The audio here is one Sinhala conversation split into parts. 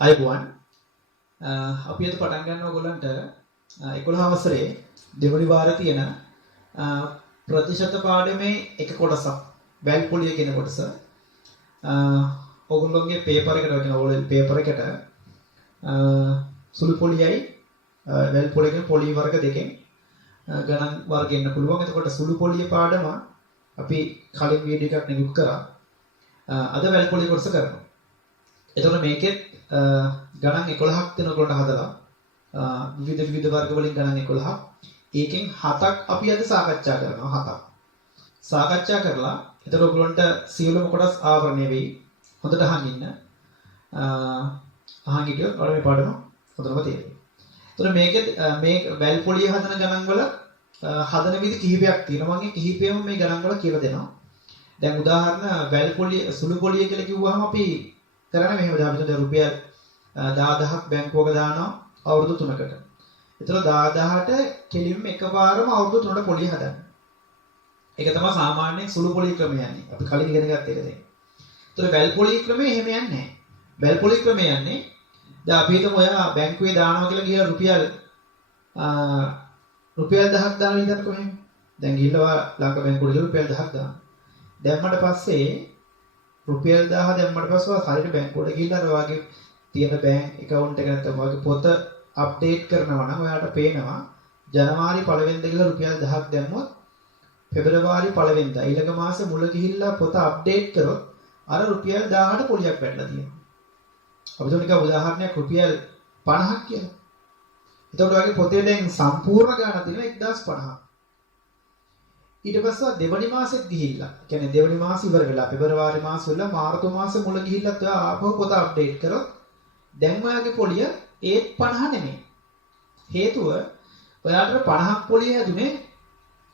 අයබෝවන් අපි අද පටන් ගන්නවා ඔයගොල්ලන්ට 11 වසරේ දෙවනි වාරේ තියෙන ප්‍රතිශත පාඩමේ එක කොටසක් වැල් පොලිය කියන කොටස ඔයගොල්ලෝගේ පේපර් එකට වගේ ඕල් පේපර් එකට සුළු පොලියයි වැල් පොලිය කියන පොලි වර්ග දෙකෙන් ගණන් වර්ග එන්න පුළුවන්. එතකොට සුළු පොලිය පාඩම අපි කලින් වීඩියෝ එකක් නිකුත් කරා. අද වැල් පොලිය කොටස කරනවා. එතකොට මේකෙත් ගණන් 11ක් තියෙන ඔයගොල්ලන්ට හදලා විවිධ වර්ග වලින් ගණන් 11ක්. ඒකෙන් 7ක් අපි අද සාකච්ඡා කරනවා. 7ක් සාකච්ඡා කරලා එතකොට ඔයගොල්ලන්ට සියලුම කොටස් ආවරණය වෙයි. හොඳට අහන් ඉන්න. අහන් හිටියොත් ඔයාලා මේ පාඩම හොඳටම තේරෙයි. එතකොට මේකෙත් මේ වැල් පොලිය හදන ගණන් වල හදන විදි කිහිපයක් තියෙනවා. මම කිහිපෙම මේ ගණන් වල කියලා දෙනවා. දැන් උදාහරණ වැල් පොලිය සුළු පොලිය කියලා කිව්වහම අපි කරන්නේ මෙහෙම දාපිට රුපියල් 10000ක් බැංකුවක දානවා අවුරුදු 3කට. ඒතර 10000ට කෙලින්ම එකපාරම අවුරුදු 3ට පොලිය හදන්න. ඒක තමයි සාමාන්‍යයෙන් සුළු පොලිය ක්‍රමය යන්නේ. අපි කලින් ඉගෙන ගත්ත එක දැන්. ඒතර වැල් පොලිය ක්‍රමය එහෙම යන්නේ නැහැ. වැල් පොලිය ක්‍රමය යන්නේ දැන් අපි හිතමු ඔයා බැංකුවේ දානවා කියලා ගිහලා රුපියල් 1000ක් දාන විදිහට කොහෙන්ද? දැන් ගිහලා ලංකා බැංකුවේ රුපියල් 1000ක් දානවා. දැම්මට පස්සේ රුපියල් 1000 දැම්මට පස්සේ හරියට බැංකුවට ගිහිල්ලා අර වාගේ තියෙන බැංක් account එක නැත්නම් වාගේ පොත අප්ඩේට් කරනවා නම් ඔයාලට පේනවා ජනවාරි 1 වෙනිදා ගිහලා රුපියල් 1000ක් දැම්මොත් පෙබරවාරි 1 වෙනිදා ඊළඟ මාසේ මුල ගිහිල්ලා පොත අප්ඩේට් කරොත් අර රුපියල් 1000ට පොලියක් වැටලා තියෙනවා. අපි තුනික උදාහරණයක් රුපියල් 50ක් කියලා. එතකොට ඔයාගේ පොතේ දැන් සම්පූර්ණ ගාණක් තියෙනවා 1050ක්. ඊට පස්සේ දෙවනි මාසෙත් ගිහිල්ලා කියන්නේ දෙවනි මාස ඉවර වෙලා පෙබරවාරි මාස වල මාර්තු මාස මුල ගිහිල්ලත් ඔයා ආපහු පොත අප්ඩේට් කරොත් දැන් ඔයාගේ පොලිය ඒත් 50 නෙමෙයි. හේතුව ඔයාලට 50ක් පොලිය හැදුනේ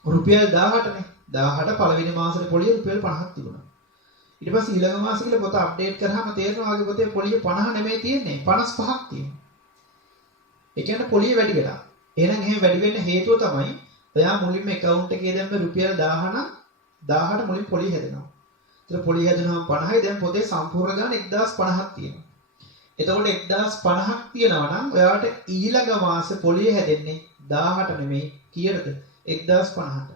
රුපියල් 1000ටනේ. 1000ට පළවෙනි මාසෙට පොලිය රුපියල් 50ක් තිබුණා. ඊට පස්සේ ඊළඟ මාසෙ කියලා පොත අප්ඩේට් කරාම තේරෙනවා ඔයාගේ පොතේ පොලිය 50 නෙමෙයි තියෙන්නේ 55ක් තියෙනවා. ඒ කියන්නේ පොලිය වැඩි වෙලා. එහෙනම් එහෙම වැඩි වෙන්න හේතුව තමයි ඔයා මුලින්ම account එකේ දැම්ම රුපියල් 1000 නම් 1000ට මුලින් පොලිය හැදෙනවා. ඒතර පොලිය හැදෙනවාම 50යි දැන් පොතේ සම්පූර්ණ ගාණ 1050ක් තියෙනවා. එතකොට 1050ක් තියෙනවා නම් ඔයාට ඊළඟ මාසේ පොලිය හැදෙන්නේ 1000ට නෙමෙයි කීයටද? 1050ට.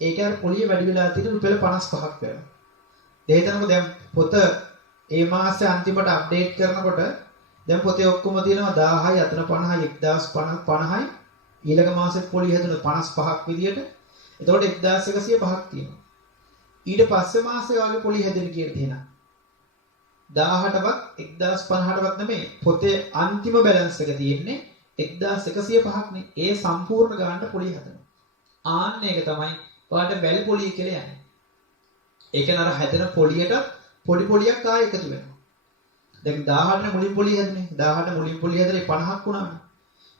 ඒක අර පොලිය වැඩි වෙලා තියෙන රුපියල් 55ක් වෙනවා. දෙහිතනකො දැන් පොත ඒ මාසේ අන්තිමට අප්ඩේට් කරනකොට දැන් පොතේ ඔක්කොම තියෙනවා 1000යි අතන 50යි 1050යි ඊළඟ මාසෙත් පොලිය හැදුන 55ක් විදියට. එතකොට 1105ක් තියෙනවා. ඊට පස්සේ මාසේ වගේ පොලිය හැදෙන්න කියලා තියෙනවා. 1000ටවත් 1050ටවත් නෙමෙයි පොතේ අන්තිම බැලන්ස් එක තියෙන්නේ 1105ක් නේ. ඒ සම්පූර්ණ ගානට පොලිය හදනවා. ආන්න එක තමයි ඔයාලට වැල් පොලිය කියලා යන්නේ. ඒ කියන්නේ අර හැදෙන පොලියට පොඩි පොලියක් ආයෙ එකතු වෙනවා. දැන් 1000ට මුලින් පොලිය හැදුනේ. 1000ට මුලින් පොලිය හැදලා 50ක් වුණානේ.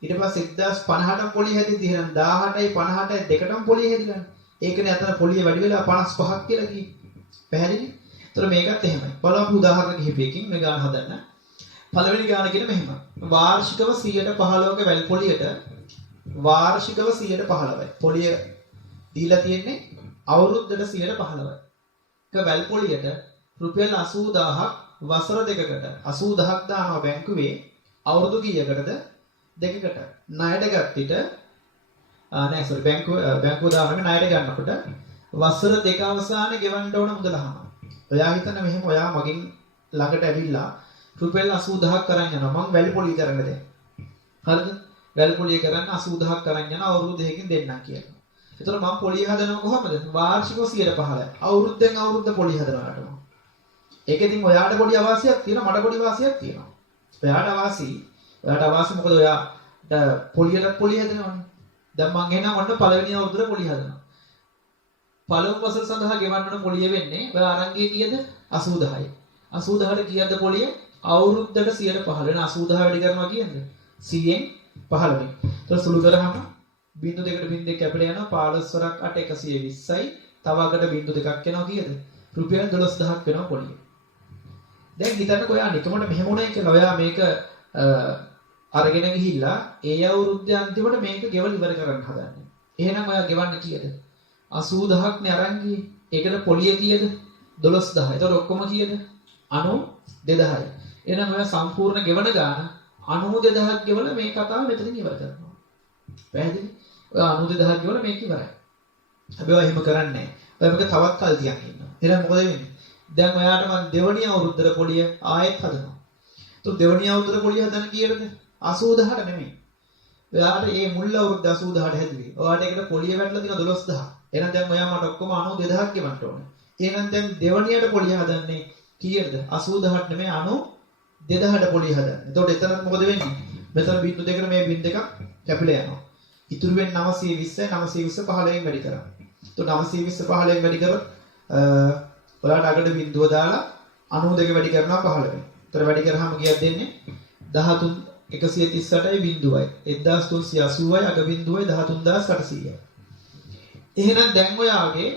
ඊට පස්සේ 1050ට පොලිය හැදිද්දි එහෙනම් 1000ටයි 50ටයි දෙකටම පොලිය හැදිලානේ. ඒකනේ අතන පොලිය වැඩි වෙලා 55ක් කියලා කිව්වේ. පැහැදිලි? ඒතර මේකත් එහෙමයි. බලමු උදාහරණ කිහිපයකින් මේ ගාන හදන්න. පළවෙනි ගාන කියන මෙහෙම. වාර්ෂිකව 115ක වැල් පොලියට වාර්ෂිකව 115යි. පොලිය දීලා තියෙන්නේ අවුරුද්දට 115යි. එක වැල් පොලියට රුපියල් 80000ක් වසර දෙකකට 80000ක් දානවා බැංකුවේ අවුරුදු කීයකටද? දෙකකට. ණයට ගත්තිට බැංකුව දානම ණයට ගන්නකොට වසර දෙක අවසානයේ ගෙවන්න ඕන මුදලම. ඔයා හිතන්න මෙහෙම ඔයා මගෙන් ළඟට ඇවිල්ලා රුපියල් 80000ක් කරන් යනවා. මං වැල් පොලිය කරන්න දැන්. හරිද? වැල් පොලිය කරන්න 80000ක් කරන් යන අවුරුදු දෙකකින් දෙන්නම් කියලා. ඒතර මං පොලිය හදනවා කොහමද? වාර්ෂිකව 115. අවුරුද්දෙන් අවුරුද්ද පොලිය හදනවාට. ඒක ඉතින් ඔයාට පොඩි අවාසියක් තියෙනවා මට පොඩි වාසියක් තියෙනවා. ඔයාට අවාසි මොකද ඔයාට පොලියට පොලිය හදනවනේ. දැන් මං එහෙනම් ඔන්න පළවෙනි අවුරුද්දේ පොලිය හදනවා. පළමු වසර සඳහා ගෙවන්න ඕන පොලිය වෙන්නේ ඔයා අරන් ගියේ කීයද? 80000යි. 80000ට කීයද පොලිය? අවුරුද්දට 115 වෙන 80000 වැඩි කරනවා කියන්නේ 100න් 15. ඒක සුළු කරාම බිංදු දෙකට බිංදු දෙක කැපිලා යනවා 15 වරක් 8 120යි. තව අකට බිංදු දෙකක් එනවා කීයද? රුපියල් 12000ක් වෙනවා පොලිය. දැන් හිතන්නකෝ ඔයා නිකමට මෙහෙම උනායි කියලා ඔයා මේක අරගෙන ගිහිල්ලා ඒ අවුරුද්දේ අන්තිමට මේක ගෙවල් ඉවර කරන්න හදන්නේ. එහෙනම් ඔයා ගෙවන්න කීයද? 80000ක් නේ අරන් ගියේ. ඒකට පොලිය කීයද? 12000. ඒතකොට ඔක්කොම කීයද? 92000යි. එහෙනම් ඔය සම්පූර්ණ ගෙවන ගාන 92000ක් ගෙවලා මේ කතාව මෙතනින් ඉවර කරනවා. පැහැදිලි? ඔය 92000ක් ගෙවලා මේක ඉවරයි. හැබැයි ඔය එහෙම කරන්නේ නැහැ. ඔය මේක තවත් කල් තියන් ඉන්නවා. එහෙනම් මොකද වෙන්නේ? දැන් ඔයාට මම දෙවනි අවුරුද්දේ පොලිය ආයෙත් හදනවා. તો දෙවනි අවුරුද්දේ පොලිය හදන්න කීයටද? 80000ට නෙමෙයි. ඔයාට මේ මුල් අවුරුද්ද 80000ට හැදුවේ. ඔයාට ඒකට පොලිය වැටලා තියෙන 12000. එහෙනම් දැන් ඔයා මට ඔක්කොම 92000ක් ගෙවන්න ඕනේ. එහෙනම් දැන් දෙවනියට පොලිය හදන්නේ කීයටද? 80000ට නෙමෙයි 92000ට පොලිය හදන්නේ. එතකොට එතනත් මොකද වෙන්නේ? මෙතන බින්දු දෙකට මේ බින්දු දෙකක් කැපිලා යනවා. ඉතුරු වෙන්නේ 920 920 15න් වැඩි කරා. එතකොට 920 15න් වැඩි කරොත් ඔයාලට අගට බින්දුව දාලා 92 වැඩි කරනවා 15න්. එතන වැඩි කරාම කීයක් දෙන්නේ? 13 138යි බින්දුවයි. 1380යි අග බින්දුවයි 13800යි. එහෙනම් දැන් ඔයාගේ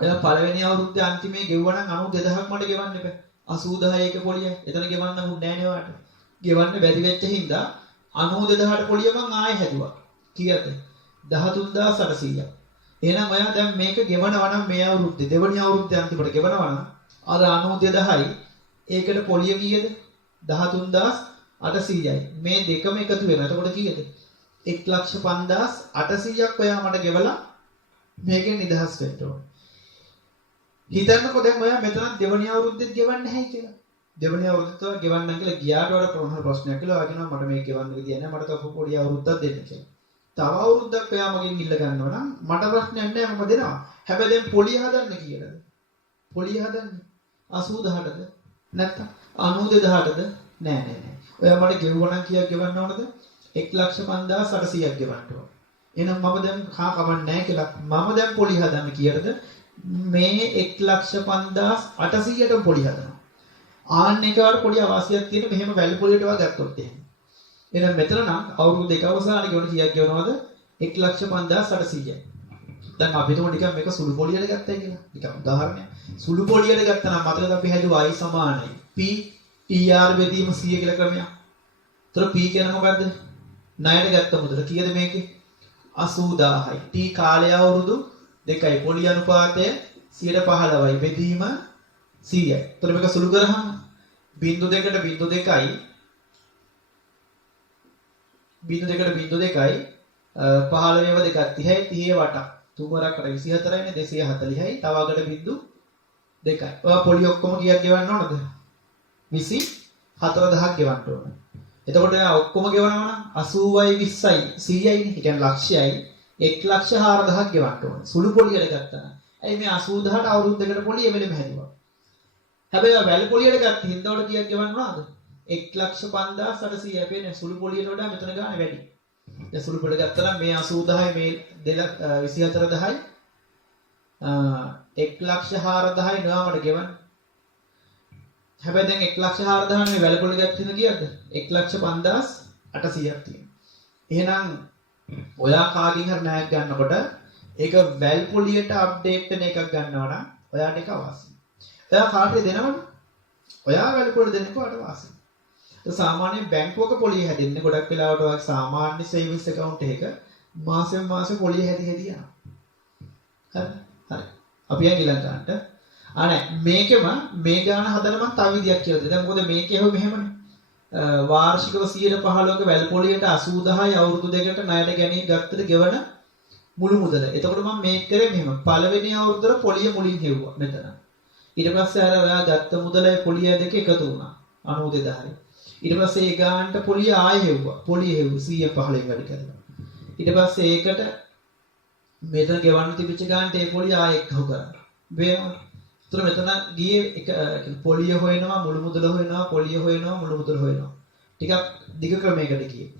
ඔයා පළවෙනි අවුරුද්දේ අන්තිමේ ගෙවුවා නම් 92000ක් මට ගෙවන්න එපා. 80000 එක පොලිය. එතන ගෙවන්න හුන්නේ නැහැ නේ ඔයාට. ගෙවන්න බැරි වෙච්ච හින්දා 92000ට පොලිය මං ආයෙ හැදුවා. කීයද? 13800ක්. එහෙනම් ඔයා දැන් මේක ගෙවනවා නම් මේ අවුරුද්දේ දෙවනි අවුරුද්දේ අන්තිමට ගෙවනවා නම් අර 92000යි ඒකට පොලිය කීයද? 13800යි. මේ දෙකම එකතු වෙනවා. එතකොට කීයද? 1,50,800ක් ඔයා මට ගෙවලා මේකෙන් නිදහස් වෙන්න ඕනේ. හිතන්නකෝ දැන් ඔයා මෙතන දෙවනි අවුරුද්දෙත් ගෙවන්නේ නැහැ කියලා. දෙවනි අවුරුද්දත් ඔයා ගෙවන්න කියලා ගියාට වඩා ප්‍රමාණ ප්‍රශ්නයක් කියලා ඔයා කියනවා මට මේක ගෙවන්න විදිය නැහැ මට තව පොඩි අවුරුද්දක් දෙන්න කියලා. තව අවුරුද්දක් ඔයා මගෙන් ඉල්ල ගන්නවා නම් මට ප්‍රශ්නයක් නැහැ මම දෙනවා. හැබැයි දැන් පොලිය හදන්න කියලාද? පොලිය හදන්නේ 80000ටද? නැත්නම් 92000ටද? නෑ නෑ නෑ. ඔයා මට ගෙවුවා නම් කීයක් ගෙවන්න ඕනද? 1,50,800ක් ගෙවන්න ඕන. එහෙනම් මම දැන් කමන්නේ නැහැ කියලා මම දැන් පොලිය හදන්න කියලාද? මේ 1,50,800ට පොලිය හදනවා. ආන්න එකවට පොඩි අවශ්‍යයක් තියෙන මෙහෙම වැල් පොලියට වගේ ගත්තොත් එහෙම. එහෙනම් මෙතන නම් අවුරුදු දෙක අවසානයේ ගෙවන කීයක් ගෙවනවද? 1,50,800යි. දැන් අපි හිතමු ටිකක් මේක සුළු පොලියට ගත්තයි කියලා. නිකන් උදාහරණයක්. සුළු පොලියට ගත්තා නම් මතකද අපි හැදුවා i සමානයි p tr බෙදීම 100 කියලා ක්‍රමයක්. ඒතර p කියන්නේ මොකද්ද? ණයට ගත්ත මුදල කීයද මේකේ? 80000යි. t කාලය අවුරුදු 2යි. පොලි අනුපාතය 15යි. බෙදීම 100යි. ඒතර මේක සුළු කරාම බිංදු දෙකට බිංදු 2යි. බිංදු දෙකට බිංදු 2යි. 15ව දෙකක් 30යි. 30 වටක්. 3 වරක් 24යිනේ 240යි. තව අගට බිංදු 2යි. ඔයා පොලි ඔක්කොම කීයක් ගෙවන්න ඕනද? 24000ක් ගෙවන්න ඕන. එතකොට ඔක්කොම ගෙවනවා නම් 80යි 20යි 100යිනේ. ඒ කියන්නේ ලක්ෂයයි 1,04,000ක් ගෙවන්න ඕන. සුළු පොලියට ගත්තා නම්. ඇයි මේ 80000ට අවුරුදු දෙකට පොලිය වෙලෙම හැදුවා. හැබැයි වැල් පොලියට ගත්ත හින්දාවට කීයක් ගෙවන්න ඕනද? 1,50,800යි. අපේ සුළු පොලියට වඩා මෙතන ගාණ වැඩි. දැන් සුළු පොලිය ගත්තා නම් මේ 80000යි මේ 24000යි 1,04,000යි නාමයට ගෙවන්න. හැබැයි දැන් 1,04,000 මේ වැල් පොලිය ගත්ත කීයද? 1,50,800ක් තියෙනවා. එහෙනම් ඔයා කාගෙන් හරි ණයක් ගන්නකොට ඒක වැල් පොලියට අප්ඩේට් වෙන එකක් ගන්නවා නම් ඔයාට ඒක අවශ්‍යයි. ඔයා කාටද දෙනවද? ඔයා වැල් පොලිය දෙන්නක ඔයාට අවශ්‍යයි. ඒ සාමාන්‍ය බැංකුවක පොලිය හැදෙන්නේ ගොඩක් වෙලාවට ඔයා සාමාන්‍ය සේවිංස් account එකක මාසෙන් මාසෙ පොලිය හැදි යනවා. හරි. හරි. අපි යන් ඊළඟට අනේ මේකෙම මේ ගාන හදන්න මම තව විදියක් කියලා දෙන්න. දැන් මොකද මේකේ හො මෙහෙමනේ. වාර්ෂිකව 115ක වැල් පොලියට 80000යි අවුරුදු දෙකකට ණයට ගැනීම ගත්තට ගෙවන මුළු මුදල. එතකොට මම මේක කරේ මෙහෙම. පළවෙනි අවුරුද්දේ පොලිය මුලින් හෙව්වා මෙතන. ඊට පස්සේ අර ඔයා ගත්ත මුදලයි පොලිය දෙක එකතු වුණා. 92000යි. ඊට පස්සේ ඒ ගානට පොලිය ආයෙ හෙව්වා. පොලිය හෙව්වා 115 වැඩි කරලා. ඊට පස්සේ ඒකට මෙතන ගෙවන්න තිබිච්ච ගානට ඒ පොලිය ආයෙ එකතු කරා. වේවා. ඒතර මෙතන ගියේ එක පොලිය හොයනවා මුළු මුදල හොයනවා පොලිය හොයනවා මුළු මුදල හොයනවා. ටිකක් දිග ක්‍රමයකට ගියේ.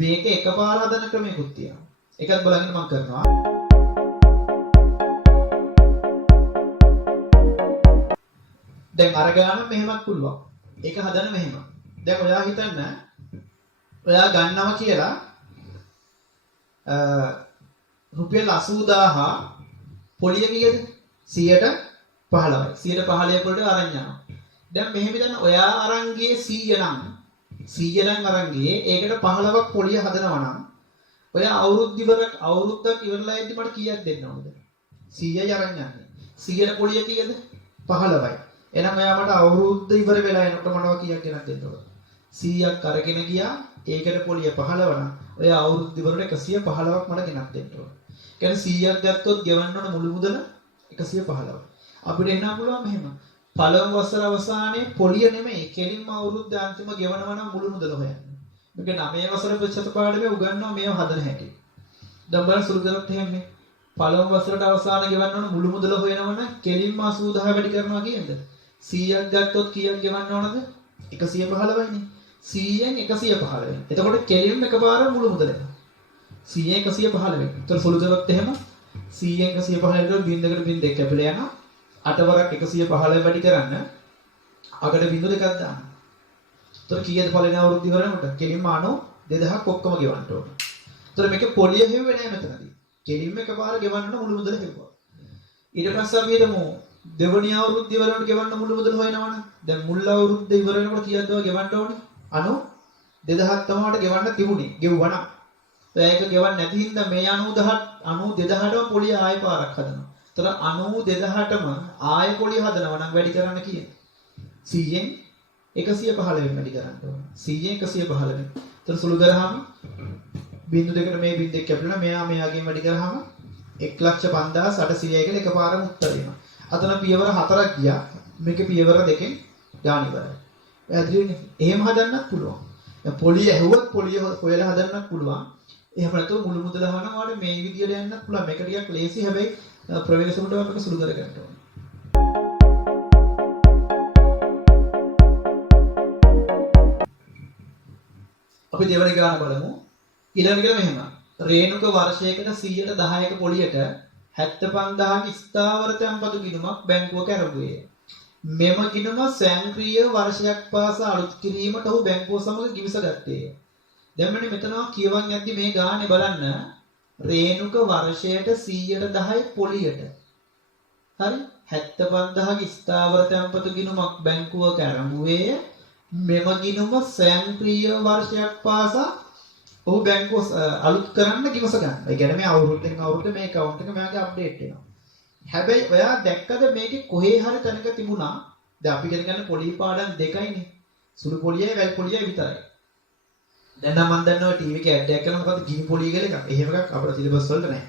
මේක එකපාර හදන ක්‍රමයකුත් තියෙනවා. එකක් බලන්න මම කරනවා. දැන් අර ගාන මෙහෙමත් පුළුවන්. ඒක හදන්න මෙහෙම. දැන් ඔයා හිතන්න ඔයා ගන්නවා කියලා රුපියල් 80000 පොලිය කීයද? 115යි. 115 පොලියට අරන් යනවා. දැන් මෙහෙම හිතන්න ඔයා අරන් ගියේ 100 නම් අරන් ගියේ ඒකට 15ක් පොලිය හදනවා නම් ඔයා අවුරුද්දක් ඉවරලා ඉඳි මට කීයක් දෙන්න ඕනද? 100යි අරන් යන්නේ. 100ට පොලිය කීයද? 15යි. එහෙනම් ඔයා මට අවුරුද්ද ඉවර වෙලා එනකොට මොනවා කීයක් ගෙනත් දෙන්න ඕන? 100ක් අරගෙන ගියා. ඒකට පොලිය 15 නම් ඔයා අවුරුද්ද ඉවරට 115ක් මට ගෙනත් දෙන්න ඕන. කියන්නේ 100ක් ගත්තොත් ගෙවන්න ඕන මුළු මුදල 115. අපිට එන්න පුළුවන් මෙහෙම. පළමු වසර අවසානයේ පොලිය නෙමෙයි කෙලින්ම අවුරුද්ද අන්තිම ගෙවනවා නම් මුළු මුදල හොයන්න. මේක 9 වසර ප්‍රතිශත පාඩමේ උගන්වනවා මේව හදන හැටි. දැන් බලන්න සුළු කරොත් එහෙමනේ. පළමු වසරට අවසාන ගෙවන්න ඕන මුළු මුදල හොයනවනම් කෙලින්ම 80000 වැඩි කරනවා කියන්නේ. 100ක් ගත්තොත් කීයක් ගෙවන්න ඕනද? 115යිනේ. 100න් 115. එතකොට කෙලින්ම එකපාර මුළු මුදල. 100න් 115. ඒතර සුළු කරොත් එහෙම 100න් 115 කට බින්දකට බින්දෙක් කැපිලා යනවා. 8 වරක් 115 වැඩි කරන්න අගට බින්දු දෙකක් දාන්න. ඒතර කීයද පළවෙනි අවුරුද්ද ඉවරනකොට? කෙලින්ම 2000ක් ඔක්කොම ගෙවන්න ඕන. ඒතර මේක පොලිය හෙව්වේ නැහැ මෙතනදී. කෙලින්ම එකපාර ගෙවන්න මුළු මුදල හෙව්වා. ඊට පස්සේ අපි හිතමු දෙවනි අවුරුද්ද ඉවරනකොට ගෙවන්න මුළු මුදල හොයනවනේ. දැන් මුල් අවුරුද්ද ඉවර වෙනකොට කීයද ගෙවන්න ඕනේ? 2000ක් තමයි ගෙවන්න තිබුණේ. ගෙවුවා. ඒක ගෙවන්න නැති හින්දා මේ 92000ටම පොලිය ආයෙ පාරක් හදනවා. ඒතර 92000ටම ආයෙ පොලිය හදනවා නම් වැඩි කරන්න කීයද? 100න් 115 වැඩි කරන්න ඕන. 100න් 115. ඒතර සුළු කරාම බින්දු දෙකට මේ බින්දෙක් කැපිලා මෙයාගෙන් වැඩි කරාම 1,50,800 කියලා එකපාරම උත්තර එනවා. අතන පියවර 4ක් ගියා. මේකේ පියවර දෙකෙන් ගාන ඉවරයි. පැහැදිලිනේ? එහෙම හදන්නත් පුළුවන්. දැන් පොලිය ඇහුවොත් පොලිය හොයලා හදන්නත් පුළුවන්. එහෙම නැත්නම් මුළු මුදල හොයනවාට මේ විදියට යන්නත් පුළුවන්. මේක ටිකක් ලේසි හැබැයි ප්‍රවේශමුට අපිට සුළු කර ගන්න ඕනේ. අපි දෙවන ගාන බලමු. ඊළඟට මෙහෙම. රේණුක වර්ෂයකට 110ක පොලියට 75000ක ස්ථාවර තැන්පතු ගිණුමක් බැංකුවක ආරම්භුවේ. මෙම ගිණුම ස්වයංක්‍රීය වර්ෂයක් පාසා අලුත් කිරීමට ඔහු බැංකුව සමග ගිවිසගත්තේය. දැන් මෙතන කියවන් යද්දි මේ ගානේ බලන්න රේණුක වර්ෂයට 110 පොලියට හරි 75000ක ස්ථාවර තැන්පතු ගිණුමක් බැංකුවක ආරම්භුවේ. මෙම ගිණුම ස්වයංක්‍රීය වර්ෂයක් පාසා ඔහු බැංකුව අලුත් කරන්න ගිවිස ගන්න. ඒ කියන්නේ මේ අවුරුද්දෙන් අවුරුද්ද මේ account එක මෙයාගේ අප්ඩේට් වෙනවා. හැබැයි ඔයා දැක්කද මේකේ කොහේ හරි තැනක තිබුණා. දැන් අපි කියන්නේ පොලි පාඩම් දෙකයිනේ. සුළු පොලියයි වැල් පොලියයි විතරයි. දැන් නම් මම දන්නවා ටීවී එකේ ඇඩ් එකක් කරනවා මොකද ගිනි පොලිය කියලා එකක්. එහෙම එකක් අපේ සිලබස් වලට නැහැ.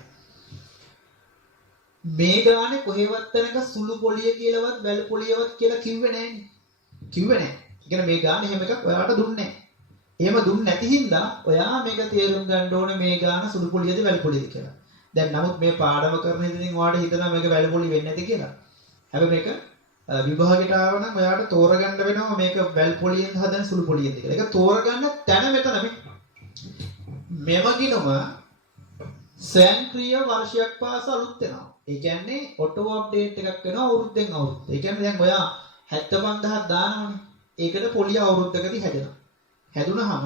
මේ ගානේ කොහෙවත් තැනක සුළු පොලිය කියලාවත් වැල් පොලියවත් කියලා කිව්වේ නැහැනේ. කිව්වේ නැහැ. ඒ කියන්නේ මේ ගානේ එහෙම එකක් ඔයාලට දුන්නේ නැහැ. එහෙම දුන්නේ නැති හින්දා ඔයා මේක තේරුම් ගන්න ඕනේ මේ ගාන සුළු පොලියද වැල් පොලියද කියලා. දැන් නමුත් මේ පාඩම කරන ඉතින් ඔයාලට හිතනවා මේක වැල් පොලිය වෙන්නේ නැති කියලා. හැබැයි මේක විභාගයට ආව නම් ඔයාලට තෝරගන්න වෙනවා මේක වැල් පොලියෙන් හදන සුළු පොලියෙන්ද කියලා. ඒක තෝරගන්න තැන මෙතන මෙම ගිණුම ස්වයංක්‍රීය වර්ෂයක් පාසා අලුත් වෙනවා. ඒ කියන්නේ ඔටෝ අප්ඩේට් එකක් වෙනවා අවුරුද්දෙන් අවුරුද්ද. ඒ කියන්නේ දැන් ඔයා 75000ක් දානවනේ. ඒකට පොලිය අවුරුද්දකදී හැදෙනවා. හැදුනහම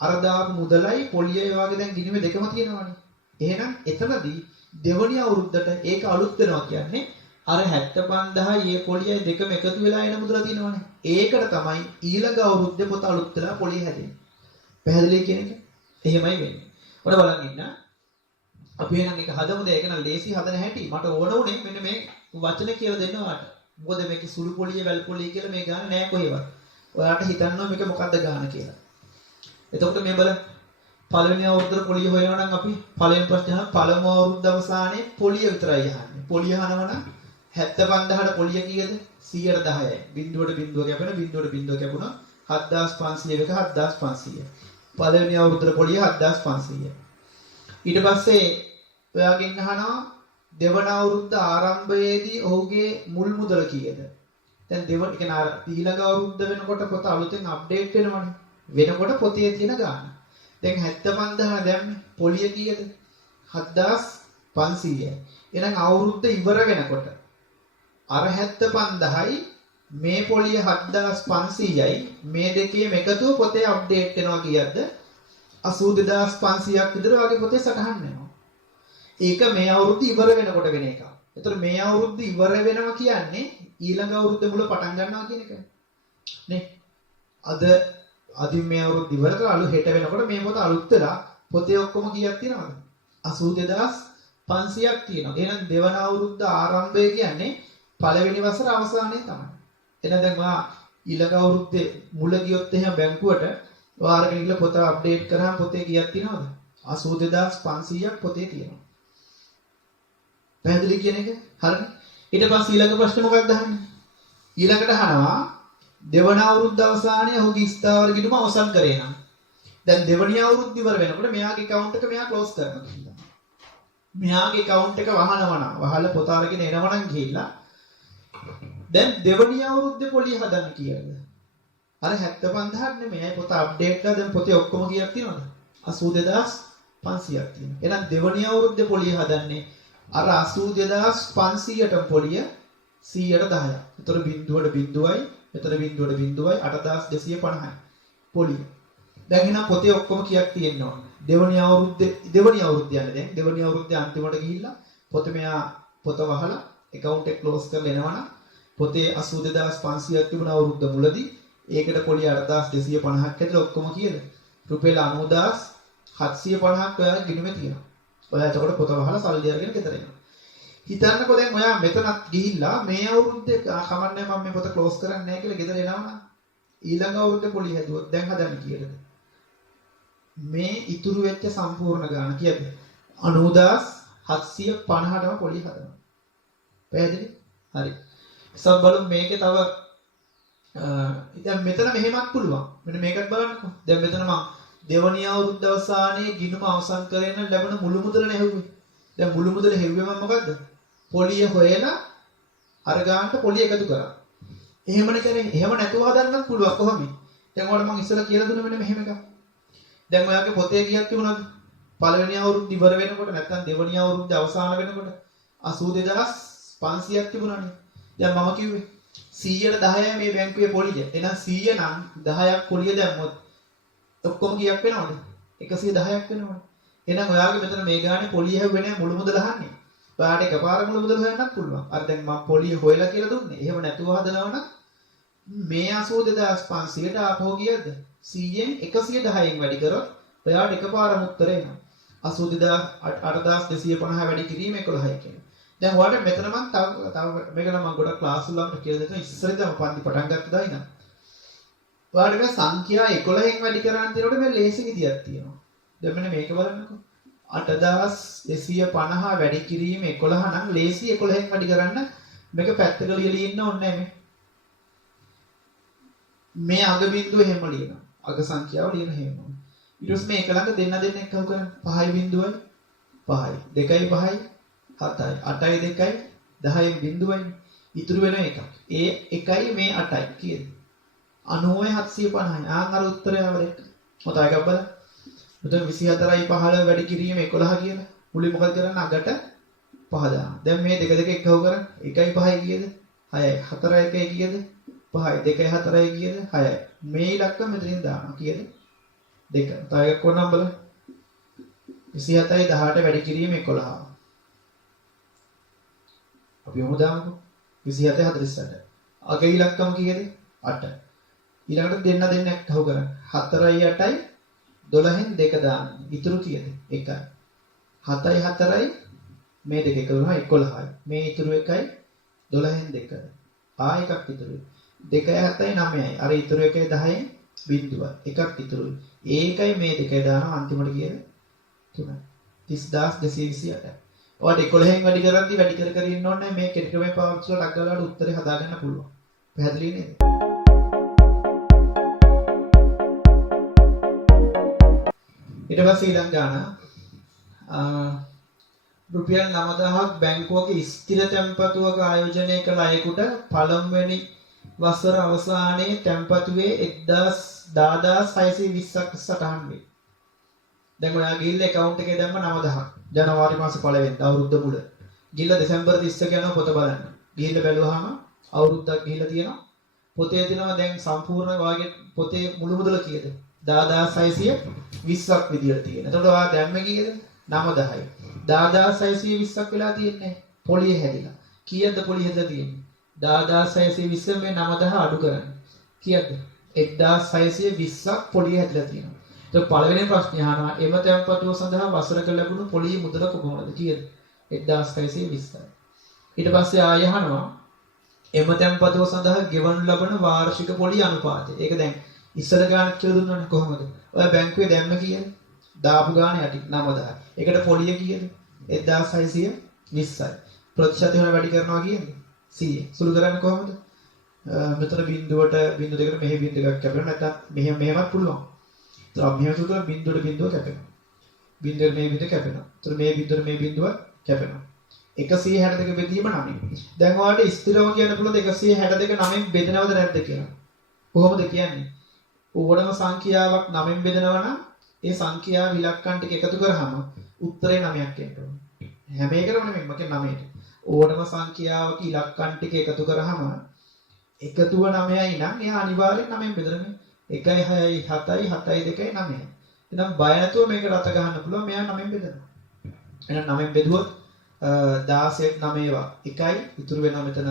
අර දාපු මුදලයි පොලියයි වගේ දැන් ගිණුමේ දෙකම තියෙනවනේ. එහෙනම් එතනදී දෙවනි අවුරුද්දට ඒක අලුත් වෙනවා කියන්නේ අර 75000 යේ පොලියයි දෙකම එකතු වෙලා එන මුදල තියෙනවනේ. ඒකට තමයි ඊළඟ අවුරුද්දේ පොත අලුත් වෙලා පොලිය හැදෙන්නේ. පැහැදිලි කියන එක? එහෙමයි වෙන්නේ. ඔන්න බලන්න ඉන්න. අපි එහෙනම් එක හදමුද? ඒක නම් ලේසි හදන හැටි. මට ඕන උනේ මෙන්න මේ වචන කියලා දෙන්න ඔයාලට. මොකද මේකේ සුළු පොලිය වැල් පොලිය කියලා මේ ගාන නෑ කොහෙවත්. ඔයාලට හිතන්න මේක මොකද්ද ගාන කියලා. එතකොට මේ බලන්න පළවෙනි අවුරුද්දේ පොලිය හොයනවා නම් අපි පළවෙනි ප්‍රශ්නේ පළමු අවුරුද්ද අවසානයේ පොලිය විතරයි අහන්නේ. පොලිය අහනවා නම් 75000ට පොලිය කීයද? 110යි. බිඳුවට බිඳුව කැපෙන බිඳුවට බිඳුව කැපුණා 7500 එක 7500. පළවෙනි අවුරුද්දේ පොලිය 7500. ඊට පස්සේ ඔයාගෙන් අහනවා දෙවන අවුරුද්ද ආරම්භයේදී ඔහුගේ මුල් මුදල කීයද? දැන් දෙවන කියන්නේ ඊළඟ අවුරුද්ද වෙනකොට පොත අලුතෙන් අප්ඩේට් වෙනවනේ. වෙනකොට පොතේ තියෙන ගාන. දැන් 75000 දැම්මේ පොලිය කීයද? 7500යි. එහෙනම් අවුරුද්ද ඉවර වෙනකොට අර 75000යි මේ පොලිය 7500යි මේ දෙකේම එකතුව පොතේ අප්ඩේට් වෙනවා කීයද? 82500ක් විතර වගේ පොතේ සටහන් වෙනවා. ඒක මේ අවුරුද්ද ඉවර වෙනකොට වෙන එකක්. ඒතර මේ අවුරුද්ද ඉවර වෙනවා කියන්නේ ඊළඟ අවුරුද්ද මුල පටන් ගන්නවා කියන එක. නේ? අදින් මේ අවුරුද්ද ඉවර කරලා හෙට වෙනකොට මේ පොත අලුත් වෙලා පොතේ ඔක්කොම කීයක් තියෙනවද? 82500ක් තියෙනවා. එහෙනම් දෙවන අවුරුද්ද ආරම්භය කියන්නේ පළවෙනි වසර අවසානයේ තමයි. එහෙනම් දැන් මා ඊළඟ අවුරුද්දේ මුල ගියොත් එහෙනම් බැංකුවට වාරකට ගිහලා පොත අප්ඩේට් කරාම පොතේ කීයක් තියෙනවද? 82500ක් පොතේ තියෙනවා. පැහැදිලි කියන එක? හරිනේ. ඊට පස්සේ ඊළඟ ප්‍රශ්නේ මොකක්ද අහන්නේ? ඊළඟට අහනවා දෙවන අවුරුද්ද අවසානයේ ඔහුගේ ස්ථාවර ගිණුම අවසන් කරේ නම්. දැන් දෙවනි අවුරුද්ද ඉවර වෙනකොට මෙයාගේ account එක මෙයා close කරනවා කියලා. මෙයාගේ account එක වහනවා නම් වහලා පොත අරගෙන එනවා නම් ගිහිල්ලා දැන් දෙවනි අවුරුද්දේ පොලිය හදන්න කියලා. අර 75000ක් නෙමෙයි පොත අප්ඩේට් කරලා දැන් පොතේ ඔක්කොම කීයක් තියෙනවද? 82500ක් තියෙනවා. එහෙනම් දෙවනි අවුරුද්දේ පොලිය හදන්නේ අර 82500ට පොලිය 100ට 10ක්. ඒතර බිඳුවට බිඳුවයි, ඒතර බිඳුවට බිඳුවයි 8250යි පොලිය. දැන් එහෙනම් පොතේ ඔක්කොම කීයක් තියෙනවද? දෙවනි අවුරුද්දේ යන්නේ දැන් දෙවනි අවුරුද්දේ අන්තිමට ගිහිල්ලා පොත මෙයා පොත වහලා account එක close කරලා එනවනම් පොතේ 82500ක් තිබුණ අවුරුද්ද මුලදී ඒකට පොලිය 8250ක් ඇතුළේ ඔක්කොම කීයද? රුපියල් 90750ක් ඔයාලා ගිණුමේ තියෙනවා. ඔයා එතකොට පොත වහලා සල්ලි අරගෙන ගෙදර එනවා. හිතන්නකෝ දැන් ඔයා මෙතනත් ගිහිල්ලා මේ අවුරුද්දේ කමන්නේ මම මේ පොත close කරන්නේ නැහැ කියලා ගෙදර එනවනම් ඊළඟ අවුරුද්දේ පොලිය හැදුවොත් දැන් හදන්නේ කීයද? මේ ඉතුරු වෙච්ච සම්පූර්ණ ගාණ කීයද? 90750ටම පොලිය හදනවා. පැහැදිලි? හරි. සබ් බලමු මේකේ තව දැන් මෙතන මෙහෙමත් පුළුවන්. මෙන්න මේකත් බලන්නකෝ. දැන් මෙතන මම දෙවනි අවුරුද්ද අවසානයේ ගිණුම අවසන් කරගෙන ලැබෙන මුළු මුදල නෙහුවේ. දැන් මුළු මුදල හෙව්වේ මම මොකද්ද? පොලිය හොයලා අර ගානට පොලිය එකතු කරා. එහෙමනේ කරන්නේ. එහෙම නැතුව හදන්නත් පුළුවන් කොහොමද? දැන් ඔයාලට මම ඉස්සෙල්ලා කියලා දුන්න මෙන්න මෙහෙම එකක්. දැන් ඔයාගේ පොතේ කීයක් තිබුණාද? පළවෙනි අවුරුද්ද ඉවර වෙනකොට නැත්නම් දෙවනි අවුරුද්ද අවසන් වෙනකොට 82500ක් තිබුණානේ. දැන් මම කිව්වේ 100ට 10යි මේ බැංකුවේ පොලිය. එහෙනම් 100 නම් 10ක් පොලිය දැම්මොත් ඔක්කොම කීයක් වෙනවද? 110ක් වෙනවනේ. එහෙනම් ඔයාගේ මෙතන මේ ගානේ පොලිය හැව්වේ නැහැ මුළු මුදල අහන්නේ. ඔයාට එකපාර මුළු මුදල හොයන්නත් පුළුවන්. අර දැන් මම පොලිය හොයලා කියලා දුන්නේ. එහෙම නැතුව හදනවා නම් මේ 82500ට ආපහු ගියද 100ෙන් 110න් වැඩි කරොත් ඔයාට එකපාරම උත්තරේ එනවා. 82250 වැඩි කිරීම 11යි කියන්නේ. දැන් ඔයාලට මෙතන මම තව මේක නම් මම ගොඩක් ක්ලාස් වලට කියලා දෙනවා ඉස්සරදම පන්ති පටන් ගත්ත දා ඉඳන්. ඔයාලට මේ සංඛ්‍යා 11න් වැඩි කරන්න දෙනකොට මේ ලේසි විදියක් තියෙනවා. දැන් මෙන්න මේක බලන්නකෝ. 8250 වැඩි කිරීම 11 නම් ලේසි 11න් වැඩි කරන්න මේක පැත්තක ලියලා ඉන්න ඕනේ නැහැ මේ අග බිඳුව එහෙම ලියනවා. අග සංඛ්‍යාව ලියන හැම. ඊට පස්සේ මේක ළඟ දෙන්න එකව කරන්න 5යි බිඳුවයි 5යි 2යි 5යි 7යි 8යි 2යි 10යි බිඳුවයි ඉතුරු වෙන එකක්. ඒ 1යි මේ 8යි කීයද? 90750යි. ආන් අර උත්තරය අවරෙක්. මොකද එකක් බලන්න. මෙතන 24යි 15 වැඩි කිරීම 11 කියලා. මුලින් මොකද කරන්නේ? අගට 5 දානවා. දැන් මේ දෙක දෙක එකව කරන්න. 1යි 5යි කීයද? 6යි. 4යි 1යි කීයද? 5යි. 2යි 4යි කීයද? 6යි. මේ ඉලක්ක මෙතනින් දානවා. කීයද? 2. තව එකක් කොහොනම් බලන්න. 27යි 18 වැඩි කිරීම 11. අපි මොකද දාමුකෝ 27 48 අගේ ඉලක්කම කීයද 8 ඊළඟට දෙන්න එකව කරන්න 4යි 8යි 12න් 2 දාන්න ඉතුරු කීයද 1යි 7යි 4යි මේ දෙක එකතු කරනවා 11යි මේ ඉතුරු 1යි 12න් 2 ආ එකක් ඉතුරුයි 2යි 7යි 9යි අර ඉතුරු 1යි 10න් බිඳුවයි එකක් ඉතුරුයි ඒකයි මේ දෙකේ දානවා අන්තිමට කීයද 3යි 30228 ඔයාට 11න් වැඩි කරද්දි වැඩි කර ඉන්න ඕනේ මේ කෙටි ක්‍රමයේ පාවිච්චි කරලා ලක් ගාලාට උත්තරේ හදාගන්න පුළුවන්. පැහැදිලි නේද? ඊට පස්සේ ඊළඟ ගාන රුපියල් 9000ක් බැංකුවක ස්ථිර තැන්පතුවක ආයෝජනය කළ අයෙකුට පළමුවෙනි වසර අවසානයේ තැන්පතුවේ 10620ක් සටහන් වේ. දැන් ඔයා ගිහිල්ලා account එකේ දැම්ම 9000ක්. ජනවාරි මාසේ පළවෙනිදා අවුරුද්ද මුල. ගිහිල්ලා දෙසැම්බර් 30 යනවා පොත බලන්න. ගිහිල්ලා බැලුවාම අවුරුද්දක් ගිහිල්ලා තියෙනවා. පොතේ තියෙනවා දැන් සම්පූර්ණ වාගේ පොතේ මුළු මුදල කීයද? 10620ක් විදියට තියෙනවා. එතකොට ඔයා දැම්මේ කීයද? 9000යි. 10620ක් වෙලා තියෙන්නේ. පොලිය හැදිලා. කීයද පොලිය හැදලා තියෙන්නේ? 10620 මේ 9000 අඩු කරන්න. කීයද? 1620ක් පොලිය හැදිලා තියෙනවා. तो පළවෙනි ප්‍රශ්නේ අහනවා එම තැන්පතුව සඳහා වසරක ලැබුණු පොලිය මුදල කොහොමද කීයද 1620යි ඊට පස්සේ ආය අහනවා එම තැන්පතුව සඳහා ගෙවනු ලබන වාර්ෂික පොලි අනුපාතය. ඒක දැන් ඉස්සර ගානක් කියලා දුන්නානේ කොහොමද? ඔය බැංකුවේ දැම්ම කීයද? දාපු ගාන යටි 9000. ඒකට පොලිය කීයද? 1620යි. ප්‍රතිශතය වෙන වැඩි කරනවා කියන්නේ 100. සුළු කරන්නේ කොහොමද? මෙතන බිඳුවට බිඳු දෙකට මෙහි බිඳු එකක් කැපෙනවා නැත්නම් මෙහෙමත් පුළුවන්. ඒත් මෙහෙම සුළු කරලා බිඳුවට බිඳුව කැපෙනවා. බිඳුවට මේ බිඳුව කැපෙනවා. ඒත් මේ බිඳුවට මේ බිඳුව කැපෙනවා. 162 බෙදීම 9. දැන් ඔයාලට ස්ථිරව කියන්න පුළුවන් 162 9න් බෙදනවද නැද්ද කියලා. කොහොමද කියන්නේ? ඕනම සංඛ්‍යාවක් 9න් බෙදනවා නම් ඒ සංඛ්‍යාව ඉලක්කම් ටික එකතු කරාම උත්තරේ 9ක් එන්න ඕනේ. හැම එකකම නෙමෙයි මම කියන්නේ 9ට. ඕනම සංඛ්‍යාවක ඉලක්කම් ටික එකතු කරාම එකතුව 9යි නම් එයා අනිවාර්යෙන් 9න් බෙදරනේ. 1යි 6යි 7යි 7යි 2යි 9යි. එහෙනම් බය නැතුව මේකට අත ගන්න පුළුවන් මෙයා 9න් බෙදනවා. එහෙනම් 9න් බෙදුවොත් 16 9 1යි ඉතුරු වෙනවා මෙතන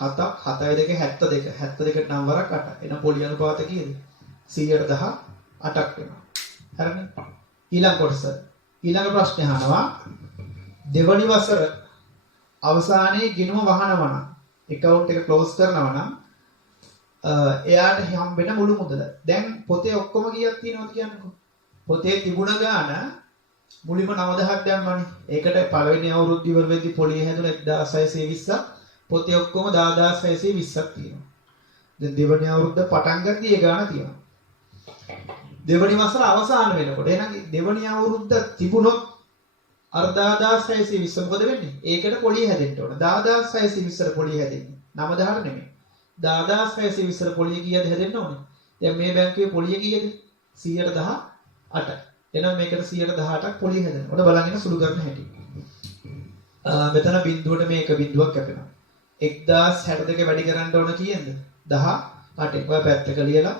7ක් 7යි 2 72 72ට 9 වරක් 8. එහෙනම් පොලි අනුපාත කීයද? 118ක් වෙනවා. හරිනේ. ඊළඟ කොටස. ඊළඟ ප්‍රශ්නේ අහනවා දෙවනි වසර අවසානයේ ගිණුම වහනවා නම් account එක close කරනවා නම් එයාට හම්බෙන මුළු මුදල. දැන් පොතේ ඔක්කොම කීයක් තියෙනවද කියන්නකෝ. පොතේ තිබුණ ගාන මුලින්ම 9000ක් දැම්මනේ. ඒකට පළවෙනි අවුරුද්ද ඉවර වෙද්දි පොලිය හැදුන 1620ක්. පොතේ ඔක්කොම 10620ක් තියෙනවා. දැන් දෙවනි අවුරුද්ද පටන් ගද්දී ඒ ගාන තියෙනවා. දෙවනි වසර අවසාන වෙනකොට එහෙනම් දෙවනි අවුරුද්ද තිබුණොත් අර 10620 මොකද වෙන්නේ? ඒකට පොලිය හැදෙන්න ඕන. 10620ට පොලිය හැදෙන්නේ 9000ට නෙමෙයි. 10620ට පොලිය කීයද හැදෙන්න ඕනේ? දැන් මේ බැංකුවේ පොලිය කීයද? 118යි. එහෙනම් මේකට 118ක් පොලිය හැදෙනවා. ඔන්න බලන්න සුළු කරන හැටි. මෙතන බිඳුවට මේ එක බිඳුවක් කැපෙනවා. 1062 වැඩි කරන්න ඕන කීයද? 18. ඔය පැත්තක ලියලා